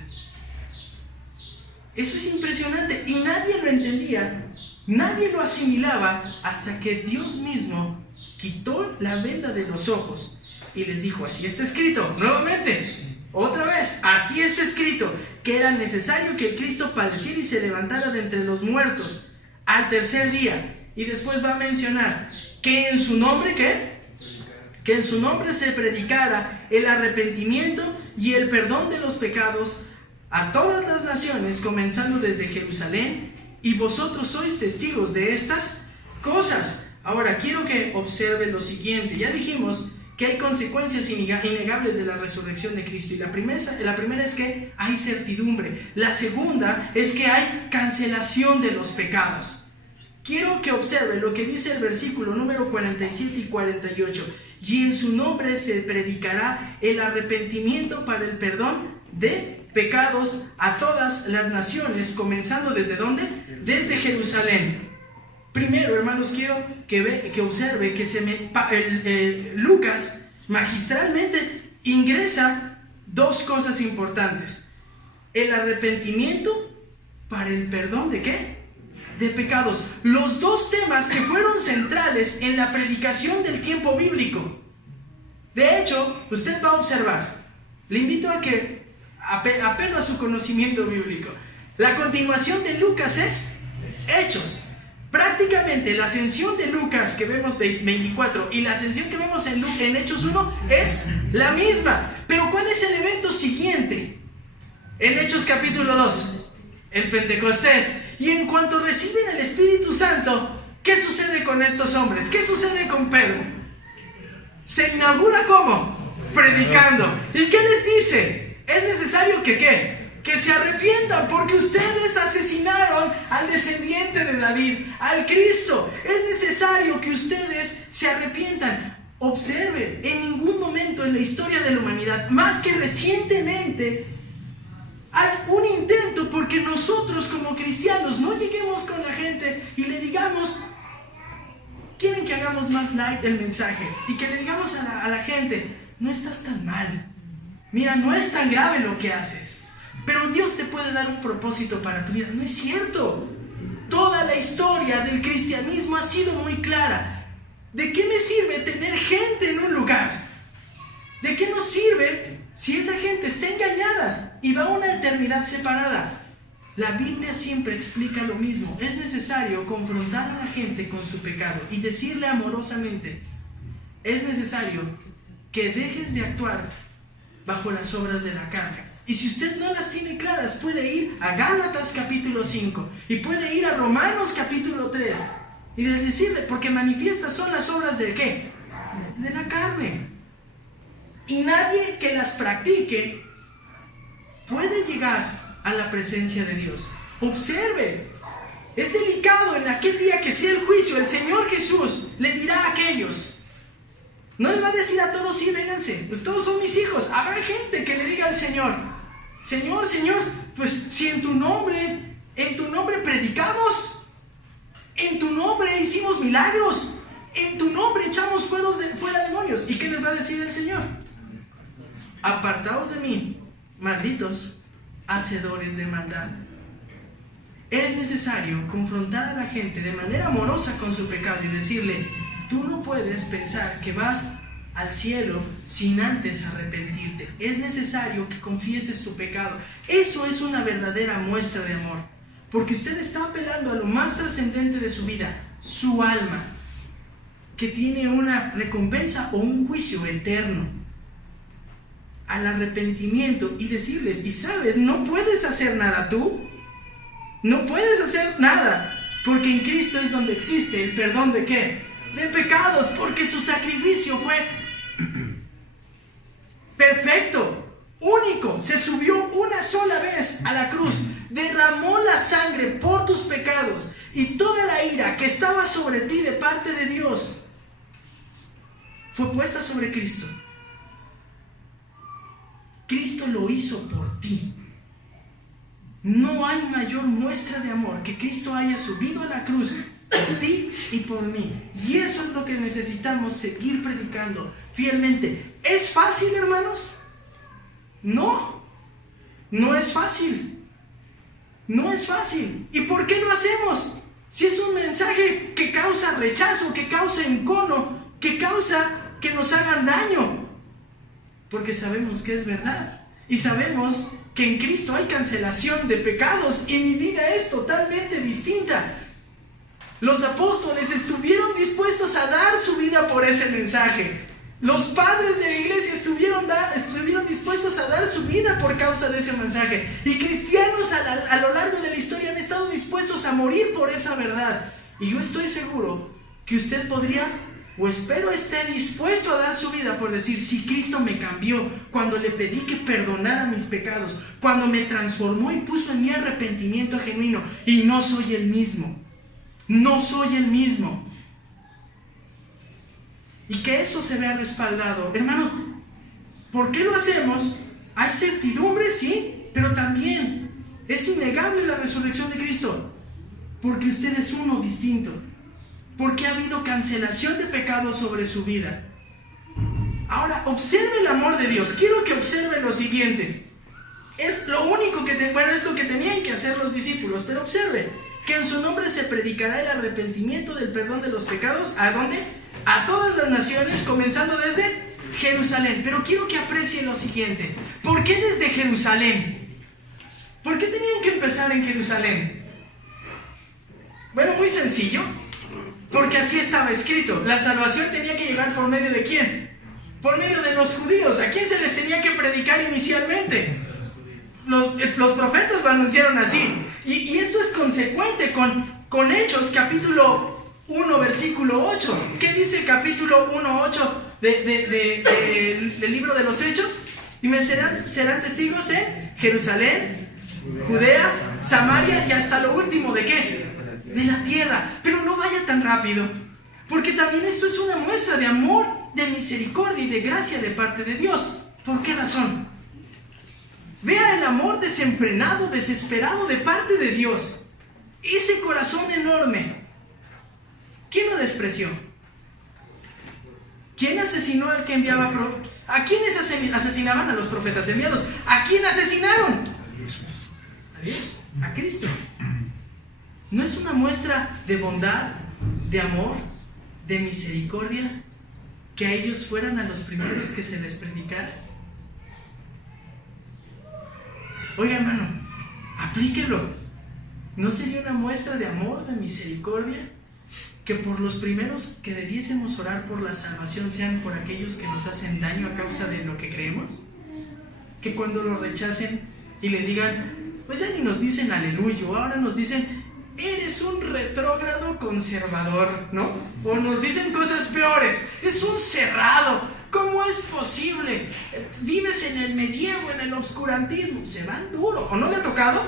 Eso es impresionante y nadie lo entendía, nadie lo asimilaba, hasta que Dios mismo quitó la venda de los ojos y les dijo: así está escrito. Nuevamente, otra vez, así está escrito, que era necesario que el Cristo padeciera y se levantara de entre los muertos al tercer día. Y después va a mencionar que en su nombre, ¿qué? Que en su nombre se predicara el arrepentimiento y el perdón de los pecados a todas las naciones, comenzando desde Jerusalén, y vosotros sois testigos de estas cosas. Ahora quiero que observe lo siguiente. Ya dijimos que hay consecuencias innegables de la resurrección de Cristo, y la primera es que hay certidumbre. La segunda es que hay cancelación de los pecados. Quiero que observe lo que dice el versículo número 47 y 48. Y en su nombre se predicará el arrepentimiento para el perdón de pecados a todas las naciones, comenzando ¿desde dónde? Desde Jerusalén. Primero, hermanos, quiero que observe que Lucas magistralmente ingresa dos cosas importantes: el arrepentimiento para el perdón ¿de qué? De pecados. Los dos temas que fueron centrales en la predicación del tiempo bíblico. De hecho, usted va a observar, le invito a que apelo a su conocimiento bíblico. La continuación de Lucas es Hechos. Prácticamente la ascensión de Lucas que vemos 24 y la ascensión que vemos en Hechos 1 es la misma. Pero ¿cuál es el evento siguiente? En Hechos capítulo 2, el Pentecostés. Y en cuanto reciben el Espíritu Santo, ¿qué sucede con estos hombres? ¿Qué sucede con Pedro? Se inaugura ¿cómo? Predicando. ¿Y qué les dice? Es necesario que ¿qué? Que se arrepientan, porque ustedes asesinaron al descendiente de David, al Cristo. Es necesario que ustedes se arrepientan. Observen, en ningún momento en la historia de la humanidad, más que recientemente, hay un intento porque nosotros como cristianos no lleguemos con la gente y le digamos, quieren que hagamos más light el mensaje y que le digamos a la gente, no estás tan mal, mira, no es tan grave lo que haces, pero Dios te puede dar un propósito para tu vida. No es cierto. Toda la historia del cristianismo ha sido muy clara. ¿De qué me sirve tener gente en un lugar? ¿De qué nos sirve si esa gente está engañada y va a una eternidad separada? La Biblia siempre explica lo mismo. Es necesario confrontar a la gente con su pecado y decirle amorosamente, es necesario que dejes de actuar bajo las obras de la carne. Y si usted no las tiene claras, puede ir a Gálatas capítulo 5 y puede ir a Romanos capítulo 3 y decirle, porque manifiestas son las obras ¿de qué? De la carne. Y nadie que las practique puede llegar a la presencia de Dios. Observe, es delicado en aquel día que sea el juicio. El Señor Jesús le dirá a aquellos, no les va a decir a todos, sí, vénganse, pues todos son mis hijos. Habrá gente que le diga al Señor, Señor, pues si en tu nombre predicamos, en tu nombre hicimos milagros, en tu nombre echamos fuera demonios. ¿Y qué les va a decir el Señor? Apartaos de mí, malditos, hacedores de maldad. Es necesario confrontar a la gente de manera amorosa con su pecado y decirle, tú no puedes pensar que vas al cielo sin antes arrepentirte. Es necesario que confieses tu pecado. Eso es una verdadera muestra de amor, porque usted está apelando a lo más trascendente de su vida, su alma, que tiene una recompensa o un juicio eterno, al arrepentimiento y decirles, y sabes, no puedes hacer nada tú, no puedes hacer nada, porque en Cristo es donde existe el perdón ¿de qué? De pecados, porque su sacrificio fue perfecto, único. Se subió una sola vez a la cruz, derramó la sangre por tus pecados, y toda la ira que estaba sobre ti de parte de Dios fue puesta sobre Cristo. Cristo lo hizo por ti. No hay mayor muestra de amor que Cristo haya subido a la cruz por ti y por mí. Y eso es lo que necesitamos seguir predicando fielmente. ¿Es fácil, hermanos? No, no es fácil. No es fácil. ¿Y por qué lo hacemos? Si es un mensaje que causa rechazo, que causa encono, que causa que nos hagan daño. Porque sabemos que es verdad. Y sabemos que en Cristo hay cancelación de pecados y mi vida es totalmente distinta. Los apóstoles estuvieron dispuestos a dar su vida por ese mensaje. Los padres de la iglesia estuvieron dispuestos a dar su vida por causa de ese mensaje. Y cristianos a lo largo de la historia han estado dispuestos a morir por esa verdad. Y yo estoy seguro que usted podría, o espero esté dispuesto a dar su vida por decir, si Cristo me cambió cuando le pedí que perdonara mis pecados, cuando me transformó y puso en mí arrepentimiento genuino, y no soy el mismo. No soy el mismo. Y que eso se vea respaldado. Hermano, ¿por qué lo hacemos? Hay certidumbre, sí, pero también es innegable la resurrección de Cristo. Porque usted es uno distinto. Porque ha habido cancelación de pecado sobre su vida. Ahora, observe el amor de Dios. Quiero que observe lo siguiente. Es lo único que es lo que tenían que hacer los discípulos. Pero observe que en su nombre se predicará el arrepentimiento del perdón de los pecados. ¿A dónde? A todas las naciones, comenzando desde Jerusalén. Pero quiero que aprecie lo siguiente. ¿Por qué desde Jerusalén? ¿Por qué tenían que empezar en Jerusalén? Bueno, muy sencillo. Porque así estaba escrito. La salvación tenía que llegar por medio de ¿quién? Por medio de los judíos. ¿A quién se les tenía que predicar inicialmente? los profetas lo anunciaron así. Y esto es consecuente con Hechos, capítulo 1, versículo 8. ¿Qué dice capítulo 1, 8 del libro de los Hechos? Y me serán testigos en Jerusalén, Judea, Samaria y hasta lo último, ¿de qué? De la tierra. Pero no vaya tan rápido, porque también esto es una muestra de amor, de misericordia y de gracia de parte de Dios. ¿Por qué razón? Vea el amor desenfrenado, desesperado de parte de Dios. Ese corazón enorme. ¿Quién lo despreció? ¿Quién asesinó al que enviaba? ¿A quiénes asesinaban a los profetas enviados? ¿A quién asesinaron? A Dios, a Cristo. ¿No es una muestra de bondad, de amor, de misericordia, que a ellos fueran a los primeros que se les predicara? Oiga, hermano, aplíquelo. ¿No sería una muestra de amor, de misericordia, que por los primeros que debiésemos orar por la salvación sean por aquellos que nos hacen daño a causa de lo que creemos? Que cuando lo rechacen y le digan, pues ya ni nos dicen aleluya, ahora nos dicen, eres un retrógrado conservador, ¿no? O nos dicen cosas peores, es un cerrado. ¿Cómo es posible? Vives en el medievo, en el obscurantismo. Se van duro. ¿O no le ha tocado?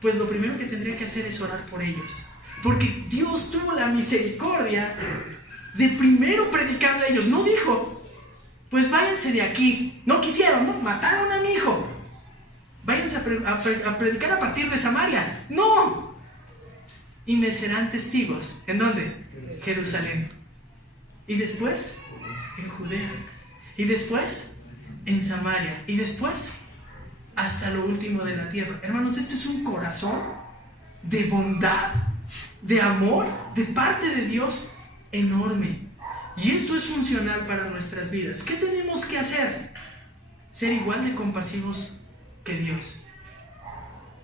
Pues lo primero que tendría que hacer es orar por ellos, porque Dios tuvo la misericordia de primero predicarle a ellos. No dijo, pues váyanse de aquí. No quisieron, ¿no? Mataron a mi hijo, váyanse a predicar a partir de Samaria. No. Y me serán testigos. ¿En dónde? Jerusalén. Y después en Judea. Y después en Samaria. Y después hasta lo último de la tierra. Hermanos, este es un corazón de bondad, de amor, de parte de Dios enorme. Y esto es funcional para nuestras vidas. ¿Qué tenemos que hacer? Ser igual de compasivos que Dios.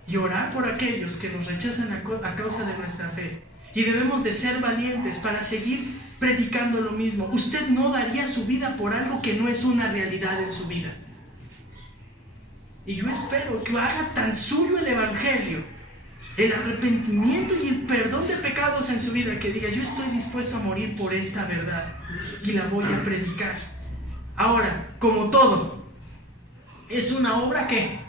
Y orar por aquellos que nos rechazan a causa de nuestra fe. Y debemos de ser valientes para seguir predicando lo mismo. Usted no daría su vida por algo que no es una realidad en su vida. Y yo espero que haga tan suyo el evangelio, el arrepentimiento y el perdón de pecados en su vida, que diga, yo estoy dispuesto a morir por esta verdad y la voy a predicar. Ahora, como todo, es una obra que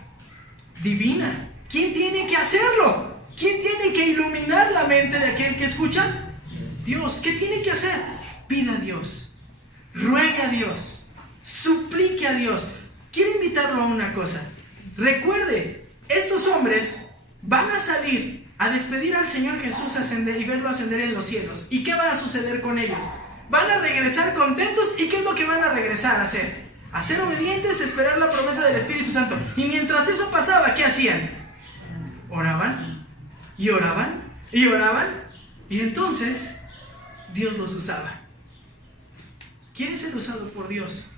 divina. ¿Quién tiene que hacerlo? ¿Quién tiene que iluminar la mente de aquel que escucha? Dios. ¿Qué tiene que hacer? Pida a Dios, ruegue a Dios, suplique a Dios. Quiero invitarlo a una cosa. Recuerde, estos hombres van a salir a despedir al Señor Jesús ascender y verlo ascender en los cielos. ¿Y qué va a suceder con ellos? Van a regresar contentos. ¿Y qué es lo que van a regresar a hacer? A ser obedientes, a esperar la promesa del Espíritu Santo. Y mientras eso pasaba, ¿qué hacían? Oraban y oraban y oraban. Y entonces Dios los usaba. ¿Quiere ser usado por Dios?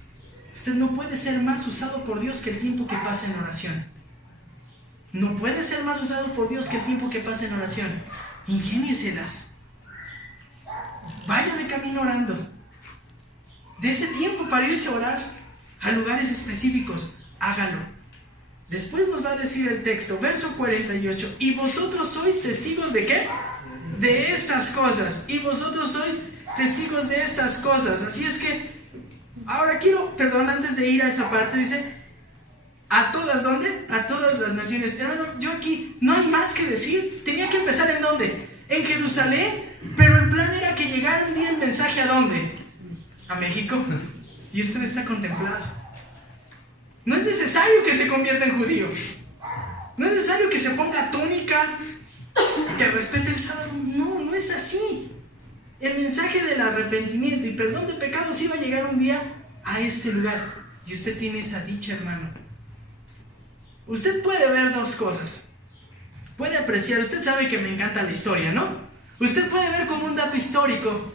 Usted no puede ser más usado por Dios que el tiempo que pasa en oración. No puede ser más usado por Dios que el tiempo que pasa en oración. Ingénieselas. Vaya de camino orando. De ese tiempo para irse a orar a lugares específicos, hágalo. Después nos va a decir el texto, verso 48. ¿Y vosotros sois testigos de qué? De estas cosas. Y vosotros sois testigos de estas cosas. Así es que ahora quiero, antes de ir a esa parte, dice, ¿a todas dónde? A todas las naciones. Hermano, yo aquí no hay más que decir. Tenía que empezar ¿en dónde? En Jerusalén, pero el plan era que llegara un día el mensaje ¿a dónde? A México. Y usted está contemplado. No es necesario que se convierta en judío. No es necesario que se ponga túnica, que respete el sábado. No, no es así. El mensaje del arrepentimiento y perdón de pecados iba a llegar un día a este lugar. Y usted tiene esa dicha, hermano. Usted puede ver dos cosas. Puede apreciar, usted sabe que me encanta la historia, ¿no? Usted puede ver como un dato histórico.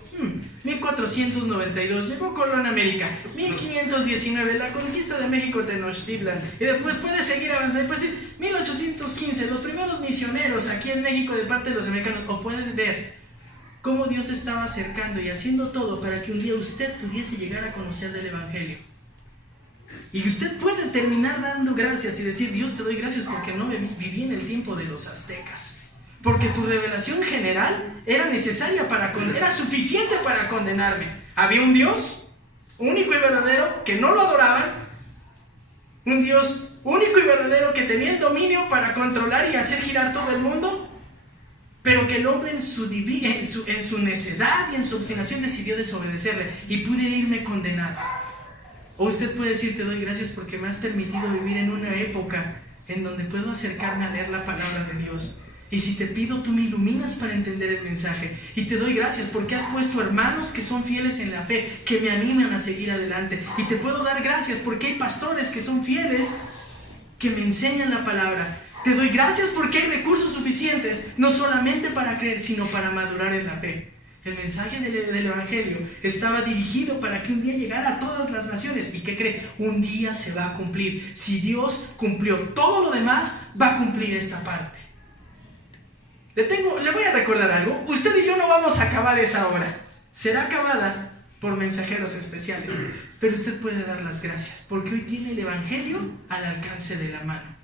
1492 llegó Colón a América. 1519 la conquista de México Tenochtitlan. Y después puede seguir avanzando. Pues 1815 los primeros misioneros aquí en México de parte de los americanos. O puede ver cómo Dios estaba acercando y haciendo todo para que un día usted pudiese llegar a conocer del Evangelio. Y usted puede terminar dando gracias y decir: Dios, te doy gracias porque no viví en el tiempo de los aztecas. Porque tu revelación general era necesaria era suficiente para condenarme. Había un Dios único y verdadero que no lo adoraban. Un Dios único y verdadero que tenía el dominio para controlar y hacer girar todo el mundo. Pero que el hombre en su necedad y en su obstinación decidió desobedecerle. Y pude irme condenado. O usted puede decir: te doy gracias porque me has permitido vivir en una época en donde puedo acercarme a leer la palabra de Dios. Y si te pido, tú me iluminas para entender el mensaje. Y te doy gracias porque has puesto hermanos que son fieles en la fe, que me animan a seguir adelante. Y te puedo dar gracias porque hay pastores que son fieles, que me enseñan la palabra. Te doy gracias porque hay recursos suficientes, no solamente para creer, sino para madurar en la fe. El mensaje del Evangelio estaba dirigido para que un día llegara a todas las naciones. ¿Y qué cree? Un día se va a cumplir. Si Dios cumplió todo lo demás, va a cumplir esta parte. Le voy a recordar algo. Usted y yo no vamos a acabar esa obra. Será acabada por mensajeros especiales. Pero usted puede dar las gracias porque hoy tiene el Evangelio al alcance de la mano.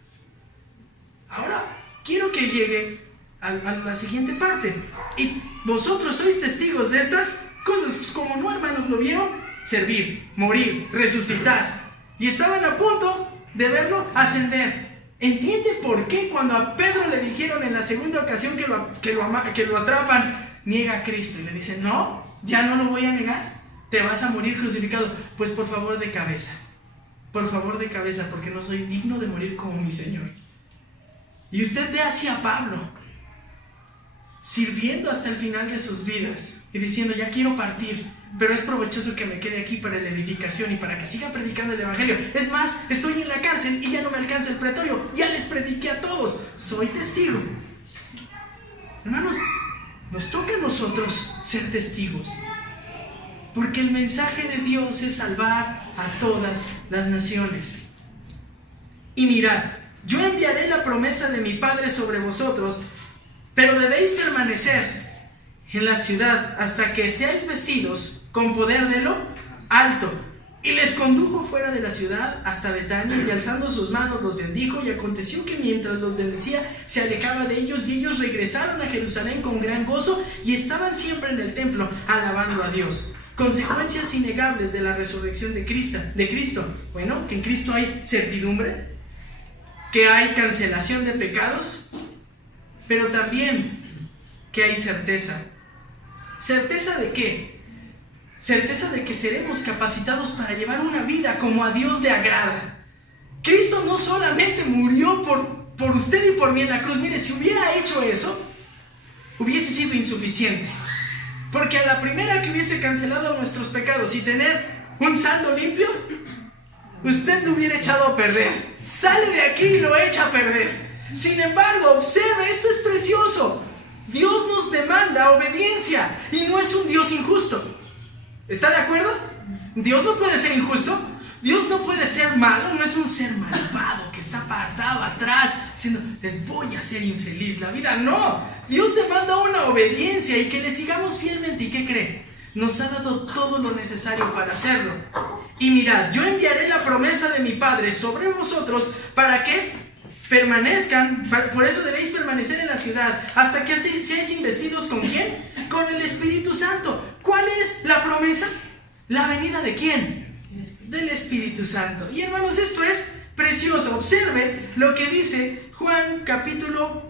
Ahora quiero que llegue a la siguiente parte. Y vosotros sois testigos de estas cosas. Pues como no, hermanos, lo vieron servir, morir, resucitar. Y estaban a punto de verlo ascender. ¿Entiende por qué cuando a Pedro le dijeron en la segunda ocasión que lo atrapan, niega a Cristo? Y le dicen: no, ya no lo voy a negar, te vas a morir crucificado. Pues por favor de cabeza, porque no soy digno de morir como mi Señor. Y usted ve hacia Pablo, sirviendo hasta el final de sus vidas y diciendo: ya quiero partir, pero es provechoso que me quede aquí para la edificación y para que siga predicando el Evangelio. Es más, estoy en la cárcel y ya no me alcanza el pretorio, ya les prediqué a todos, soy testigo. Hermanos, nos toca a nosotros ser testigos, porque el mensaje de Dios es salvar a todas las naciones. Y mirad, yo enviaré la promesa de mi Padre sobre vosotros, pero debéis permanecer en la ciudad hasta que seáis vestidos con poder de lo alto. Y les condujo fuera de la ciudad hasta Betania, y alzando sus manos los bendijo. Y aconteció que mientras los bendecía, se alejaba de ellos, y ellos regresaron a Jerusalén con gran gozo, y estaban siempre en el templo alabando a Dios. Consecuencias innegables de la resurrección de Cristo. Bueno, que en Cristo hay certidumbre, que hay cancelación de pecados, pero también que hay certeza. ¿Certeza de qué? Certeza de que seremos capacitados para llevar una vida como a Dios le agrada. Cristo no solamente murió por usted y por mí en la cruz. Mire, si hubiera hecho eso, hubiese sido insuficiente. Porque a la primera que hubiese cancelado nuestros pecados y tener un saldo limpio, usted lo hubiera echado a perder. Sale de aquí y lo echa a perder. Sin embargo, observe, esto es precioso. Dios nos demanda obediencia y no es un Dios injusto. ¿Está de acuerdo? Dios no puede ser injusto. Dios no puede ser malo. No es un ser malvado que está apartado atrás diciendo: les voy a hacer infeliz la vida. No, Dios demanda una obediencia y que le sigamos fielmente. ¿Y qué cree? Nos ha dado todo lo necesario para hacerlo. Y mirad, yo enviaré la promesa de mi Padre sobre vosotros para que permanezcan. Por eso debéis permanecer en la ciudad hasta que seáis investidos. ¿Con quién? Con el Espíritu Santo. ¿Cuál es la promesa? ¿La venida de quién? Del Espíritu Santo. Y hermanos, esto es precioso. Observe lo que dice Juan capítulo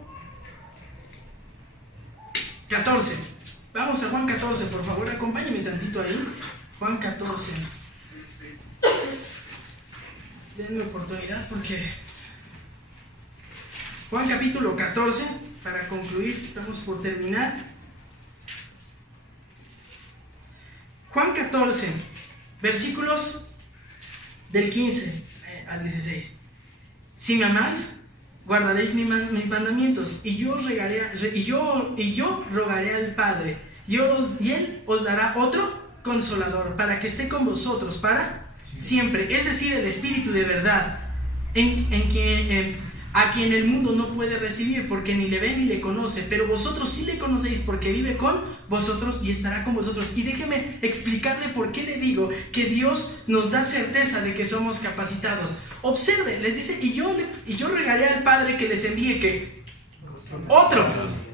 14. Vamos a Juan 14, por favor, acompáñenme tantito ahí. Juan 14. Denme oportunidad porque Juan capítulo 14, para concluir, estamos por terminar. Juan 14, versículos del 15 al 16. Si me amáis, guardaréis mis mandamientos, y yo rogaré al Padre, y Él os dará otro Consolador, para que esté con vosotros para siempre. Es decir, el Espíritu de verdad, a quien el mundo no puede recibir porque ni le ve ni le conoce, pero vosotros sí le conocéis porque vive con vosotros y estará con vosotros. Y déjeme explicarle por qué le digo que Dios nos da certeza de que somos capacitados. Observe, les dice, y yo regalé al Padre que les envíe ¿qué? Otro,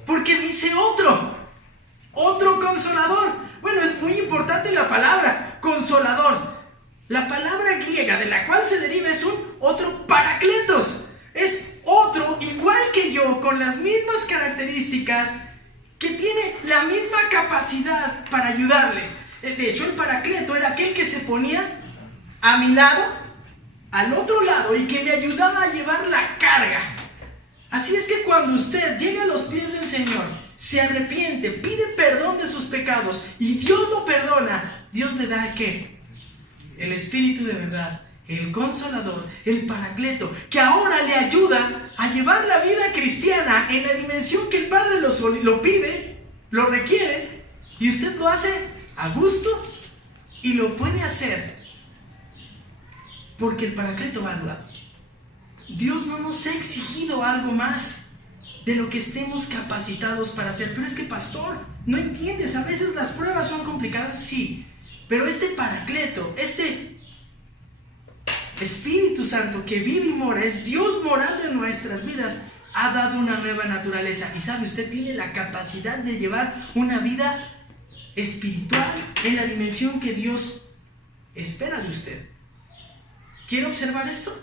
porque dice otro consolador. Bueno, es muy importante la palabra consolador. La palabra griega de la cual se deriva es un otro parakletos. Es otro igual que yo, con las mismas características, que tiene la misma capacidad para ayudarles. De hecho, el paracleto era aquel que se ponía a mi lado, al otro lado, y que me ayudaba a llevar la carga. Así es que cuando usted llega a los pies del Señor, se arrepiente, pide perdón de sus pecados, y Dios lo perdona, Dios le da ¿qué? El Espíritu de verdad, el Consolador, el Paracleto, que ahora le ayuda a llevar la vida cristiana en la dimensión que el Padre lo pide, lo requiere, y usted lo hace a gusto y lo puede hacer porque el Paracleto va al lado. Dios no nos ha exigido algo más de lo que estemos capacitados para hacer. Pero es que, pastor, no entiendes, a veces las pruebas son complicadas, sí, pero este Paracleto, este Espíritu Santo que vive y mora, es Dios morando en nuestras vidas, ha dado una nueva naturaleza. Y sabe, usted tiene la capacidad de llevar una vida espiritual en la dimensión que Dios espera de usted. ¿Quiere observar esto?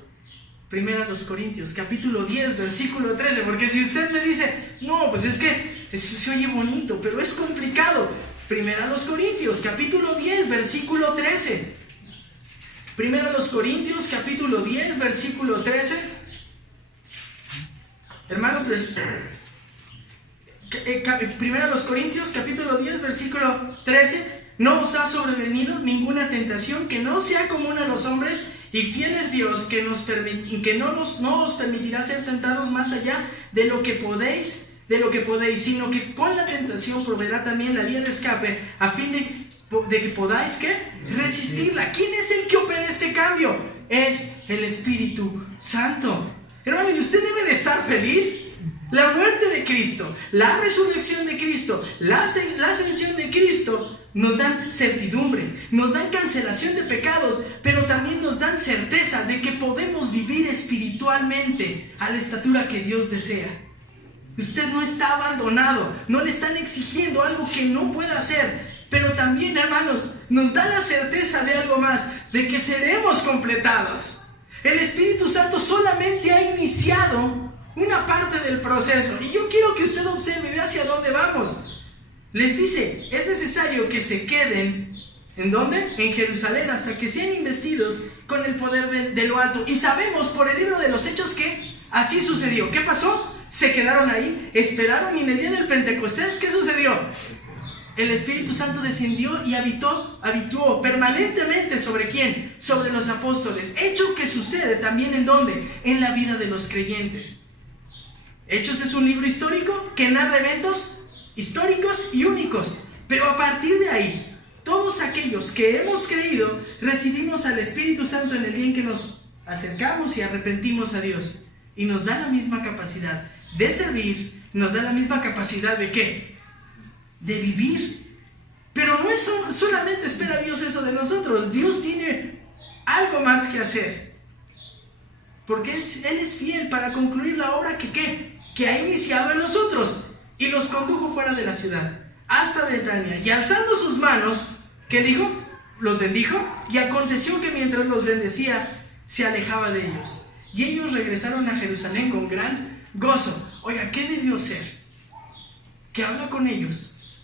Primera a los Corintios, capítulo 10, versículo 13. Porque si usted me dice, no, pues es que eso se oye bonito, pero es complicado. Primera a los Corintios, capítulo 10, versículo 13. Primera a los Corintios, capítulo 10, versículo 13. Hermanos, Primera a los Corintios, capítulo 10, versículo 13. No os ha sobrevenido ninguna tentación que no sea común a los hombres, y fiel es Dios que no os permitirá ser tentados más allá de lo que podéis, sino que con la tentación proveerá también la vía de escape, a fin de que podáis ¿qué? Resistirla. ¿Quién es el que opera este cambio? Es el Espíritu Santo. Hermano, ¿y usted debe de estar feliz? La muerte de Cristo, la resurrección de Cristo, la ascensión de Cristo nos dan certidumbre, nos dan cancelación de pecados, pero también nos dan certeza de que podemos vivir espiritualmente a la estatura que Dios desea. Usted no está abandonado, no le están exigiendo algo que no pueda hacer, pero también, hermanos, nos da la certeza de algo más, de que seremos completados. El Espíritu Santo solamente ha iniciado una parte del proceso, y yo quiero que usted observe y vea hacia dónde vamos. Les dice, es necesario que se queden, ¿en dónde? En Jerusalén, hasta que sean investidos con el poder de lo alto. Y sabemos por el libro de los Hechos que así sucedió. ¿Qué pasó? Se quedaron ahí, esperaron, y en el día del Pentecostés, ¿qué sucedió? El Espíritu Santo descendió y habituó permanentemente ¿sobre quién? Sobre los apóstoles. Hecho que sucede también ¿en dónde? En la vida de los creyentes. Hechos es un libro histórico que narra eventos históricos y únicos, pero a partir de ahí, todos aquellos que hemos creído, recibimos al Espíritu Santo en el día en que nos acercamos y arrepentimos a Dios, y nos da la misma capacidad de servir, nos da la misma capacidad de ¿qué? De vivir. Pero no es solamente espera Dios eso de nosotros. Dios tiene algo más que hacer, porque Él es fiel para concluir la obra que ha iniciado en nosotros. Y los condujo fuera de la ciudad, hasta Betania, y alzando sus manos, ¿qué dijo? Los bendijo, y aconteció que mientras los bendecía, se alejaba de ellos. Y ellos regresaron a Jerusalén con gran gozo. Oiga, ¿qué debió ser? Que habla con ellos,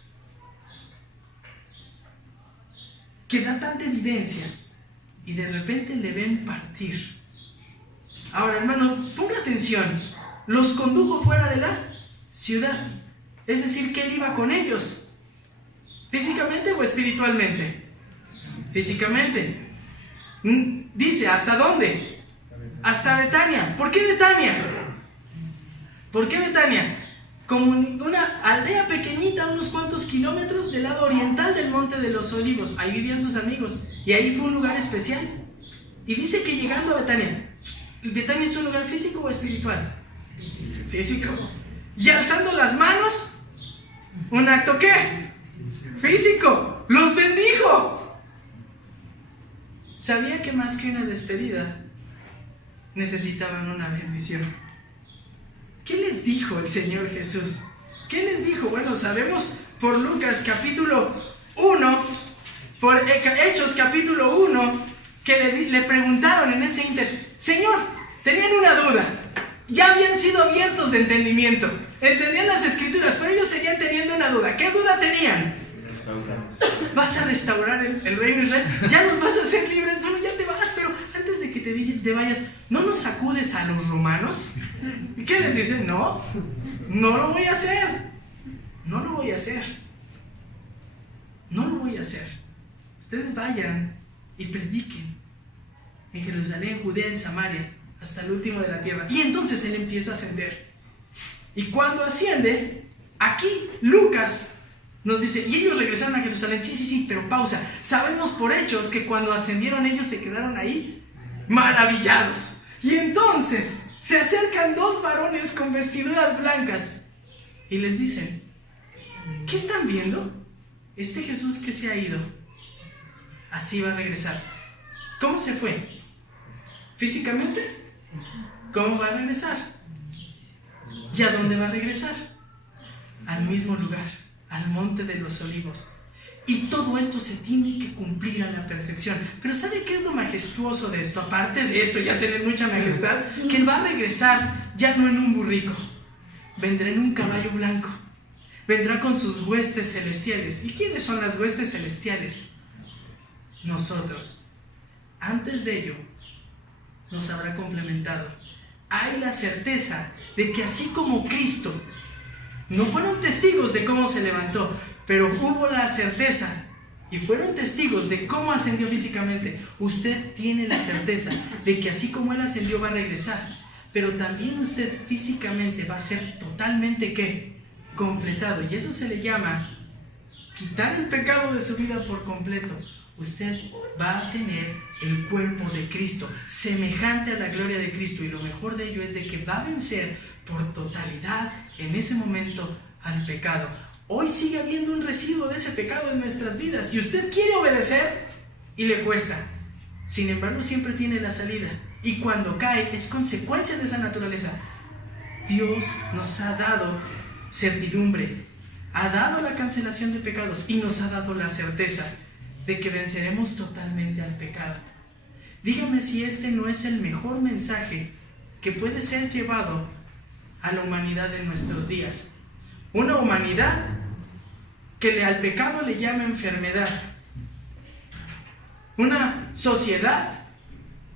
que da tanta evidencia, y de repente le ven partir. Ahora, hermano, ponga atención. Los condujo fuera de la ciudad. Es decir, que Él iba con ellos. ¿Físicamente o espiritualmente? Físicamente. Dice, ¿hasta dónde? Hasta Betania. ¿Por qué Betania? ¿Por qué Betania? Como una aldea pequeñita, unos cuantos kilómetros del lado oriental del Monte de los Olivos. Ahí vivían sus amigos, y ahí fue un lugar especial. Y dice que llegando a Betania, ¿Betania es un lugar físico o espiritual? Físico. Y alzando las manos, ¿un acto qué? Físico. Los bendijo. Sabía que más que una despedida necesitaban una bendición. ¿Qué les dijo el Señor Jesús? ¿Qué les dijo? Bueno, sabemos por Lucas capítulo 1, por Hechos capítulo 1, que le preguntaron en ese inter: Señor, tenían una duda, ya habían sido abiertos de entendimiento, entendían las escrituras, pero ellos seguían teniendo una duda. ¿Qué duda tenían? ¿Vas a restaurar el reino de Israel? ¿Ya nos vas a hacer libres? Bueno, ya te vas, pero antes de que te vayas, ¿no nos sacudes a los romanos? ¿Y qué les dicen? No lo voy a hacer. No lo voy a hacer. No lo voy a hacer. Ustedes vayan y prediquen en Jerusalén, Judea, en Samaria, hasta el último de la tierra. Y entonces él empieza a ascender. Y cuando asciende, aquí Lucas nos dice: y ellos regresaron a Jerusalén. Sí, pero pausa. Sabemos por hechos que cuando ascendieron ellos se quedaron ahí maravillados. Y entonces se acercan dos varones con vestiduras blancas y les dicen: ¿qué están viendo? Este Jesús que se ha ido, así va a regresar. ¿Cómo se fue? ¿Físicamente? ¿Cómo va a regresar? ¿Y a dónde va a regresar? Al mismo lugar, al monte de los olivos. Y todo esto se tiene que cumplir a la perfección. Pero ¿sabe qué es lo majestuoso de esto? Aparte de esto, ya tener mucha majestad, que él va a regresar ya no en un burrico, vendrá en un caballo blanco, vendrá con sus huestes celestiales. ¿Y quiénes son las huestes celestiales? Nosotros. Antes de ello, nos habrá complementado. Hay la certeza de que así como Cristo, no fueron testigos de cómo se levantó, pero hubo la certeza y fueron testigos de cómo ascendió físicamente. Usted tiene la certeza de que así como Él ascendió va a regresar, pero también usted físicamente va a ser totalmente ¿qué? Completado. Y eso se le llama quitar el pecado de su vida por completo. Usted va a tener el cuerpo de Cristo, semejante a la gloria de Cristo, y lo mejor de ello es de que va a vencer por totalidad en ese momento al pecado. Hoy sigue habiendo un residuo de ese pecado en nuestras vidas y usted quiere obedecer y le cuesta. Sin embargo, siempre tiene la salida, y cuando cae es consecuencia de esa naturaleza. Dios nos ha dado certidumbre, ha dado la cancelación de pecados y nos ha dado la certeza de que venceremos totalmente al pecado. Dígame si este no es el mejor mensaje que puede ser llevado a la humanidad en nuestros días. Una humanidad que al pecado le llama enfermedad. Una sociedad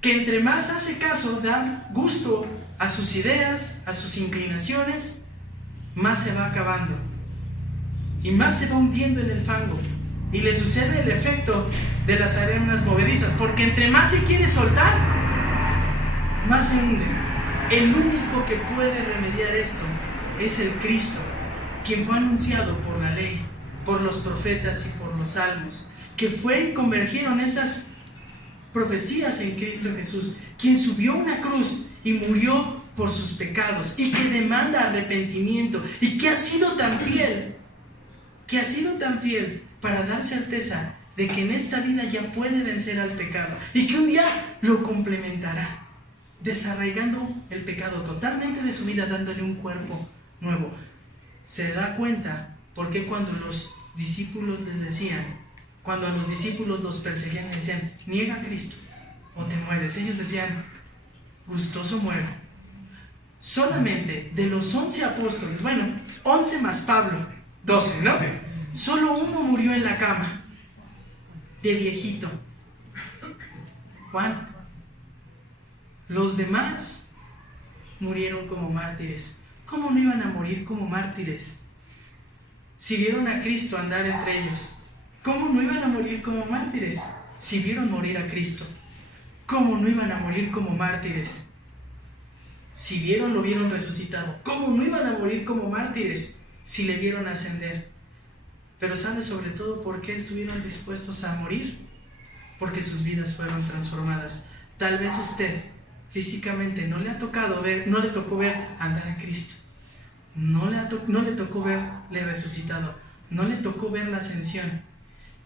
que entre más hace caso, da gusto a sus ideas, a sus inclinaciones, más se va acabando y más se va hundiendo en el fango. Y le sucede el efecto de las arenas movedizas, porque entre más se quiere soltar, más se hunde. El único que puede remediar esto es el Cristo, quien fue anunciado por la ley, por los profetas y por los salmos, que fue y convergieron esas profecías en Cristo Jesús, quien subió a una cruz y murió por sus pecados y que demanda arrepentimiento, y que ha sido tan fiel, para dar certeza de que en esta vida ya puede vencer al pecado y que un día lo complementará, desarraigando el pecado totalmente de su vida, dándole un cuerpo nuevo. Se da cuenta por qué cuando los discípulos les decían, cuando a los discípulos los perseguían y decían: niega a Cristo o te mueres, ellos decían: gustoso muero. Solamente de los 11 apóstoles, 11 más Pablo, 12, ¿no? Solo uno murió en la cama, de viejito, Juan. Los demás murieron como mártires. ¿Cómo no iban a morir como mártires si vieron a Cristo andar entre ellos? ¿Cómo no iban a morir como mártires si vieron morir a Cristo? ¿Cómo no iban a morir como mártires si lo vieron resucitado? ¿Cómo no iban a morir como mártires si le vieron ascender? Pero ¿sabe sobre todo por qué estuvieron dispuestos a morir? Porque sus vidas fueron transformadas. Tal vez usted físicamente no le ha tocado ver, no le tocó ver andar a Cristo, no le tocó verle resucitado, no le tocó ver la ascensión,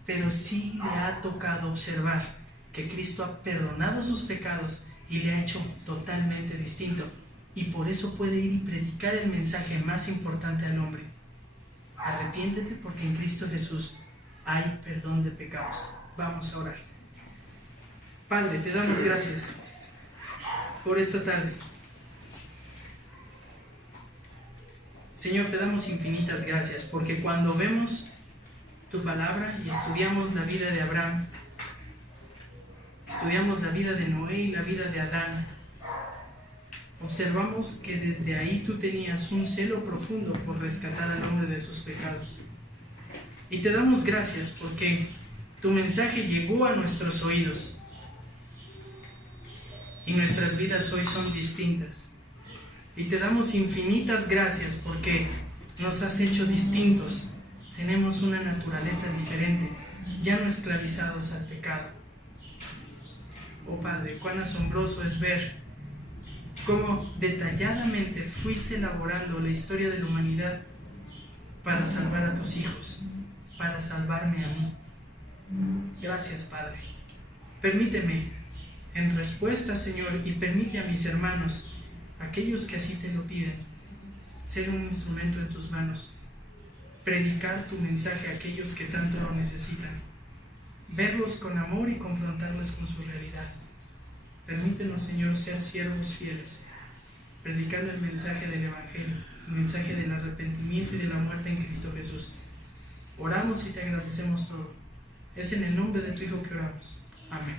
pero sí le ha tocado observar que Cristo ha perdonado sus pecados y le ha hecho totalmente distinto, y por eso puede ir y predicar el mensaje más importante al hombre: arrepiéntete, porque en Cristo Jesús hay perdón de pecados. Vamos a orar. Padre, te damos gracias por esta tarde. Señor, te damos infinitas gracias, porque cuando vemos tu palabra y estudiamos la vida de Abraham, estudiamos la vida de Noé y la vida de Adán, observamos que desde ahí tú tenías un celo profundo por rescatar al hombre de sus pecados. Y te damos gracias porque tu mensaje llegó a nuestros oídos y nuestras vidas hoy son distintas. Y te damos infinitas gracias porque nos has hecho distintos. Tenemos una naturaleza diferente, ya no esclavizados al pecado. Oh Padre, cuán asombroso es ver cómo detalladamente fuiste elaborando la historia de la humanidad para salvar a tus hijos, para salvarme a mí. Gracias, Padre. Permíteme, en respuesta, Señor, y permite a mis hermanos, aquellos que así te lo piden, ser un instrumento en tus manos, predicar tu mensaje a aquellos que tanto lo necesitan, verlos con amor y confrontarlos con su realidad. Permítenos, Señor, ser siervos fieles, predicando el mensaje del Evangelio, el mensaje del arrepentimiento y de la muerte en Cristo Jesús. Oramos y te agradecemos todo. Es en el nombre de tu Hijo que oramos. Amén.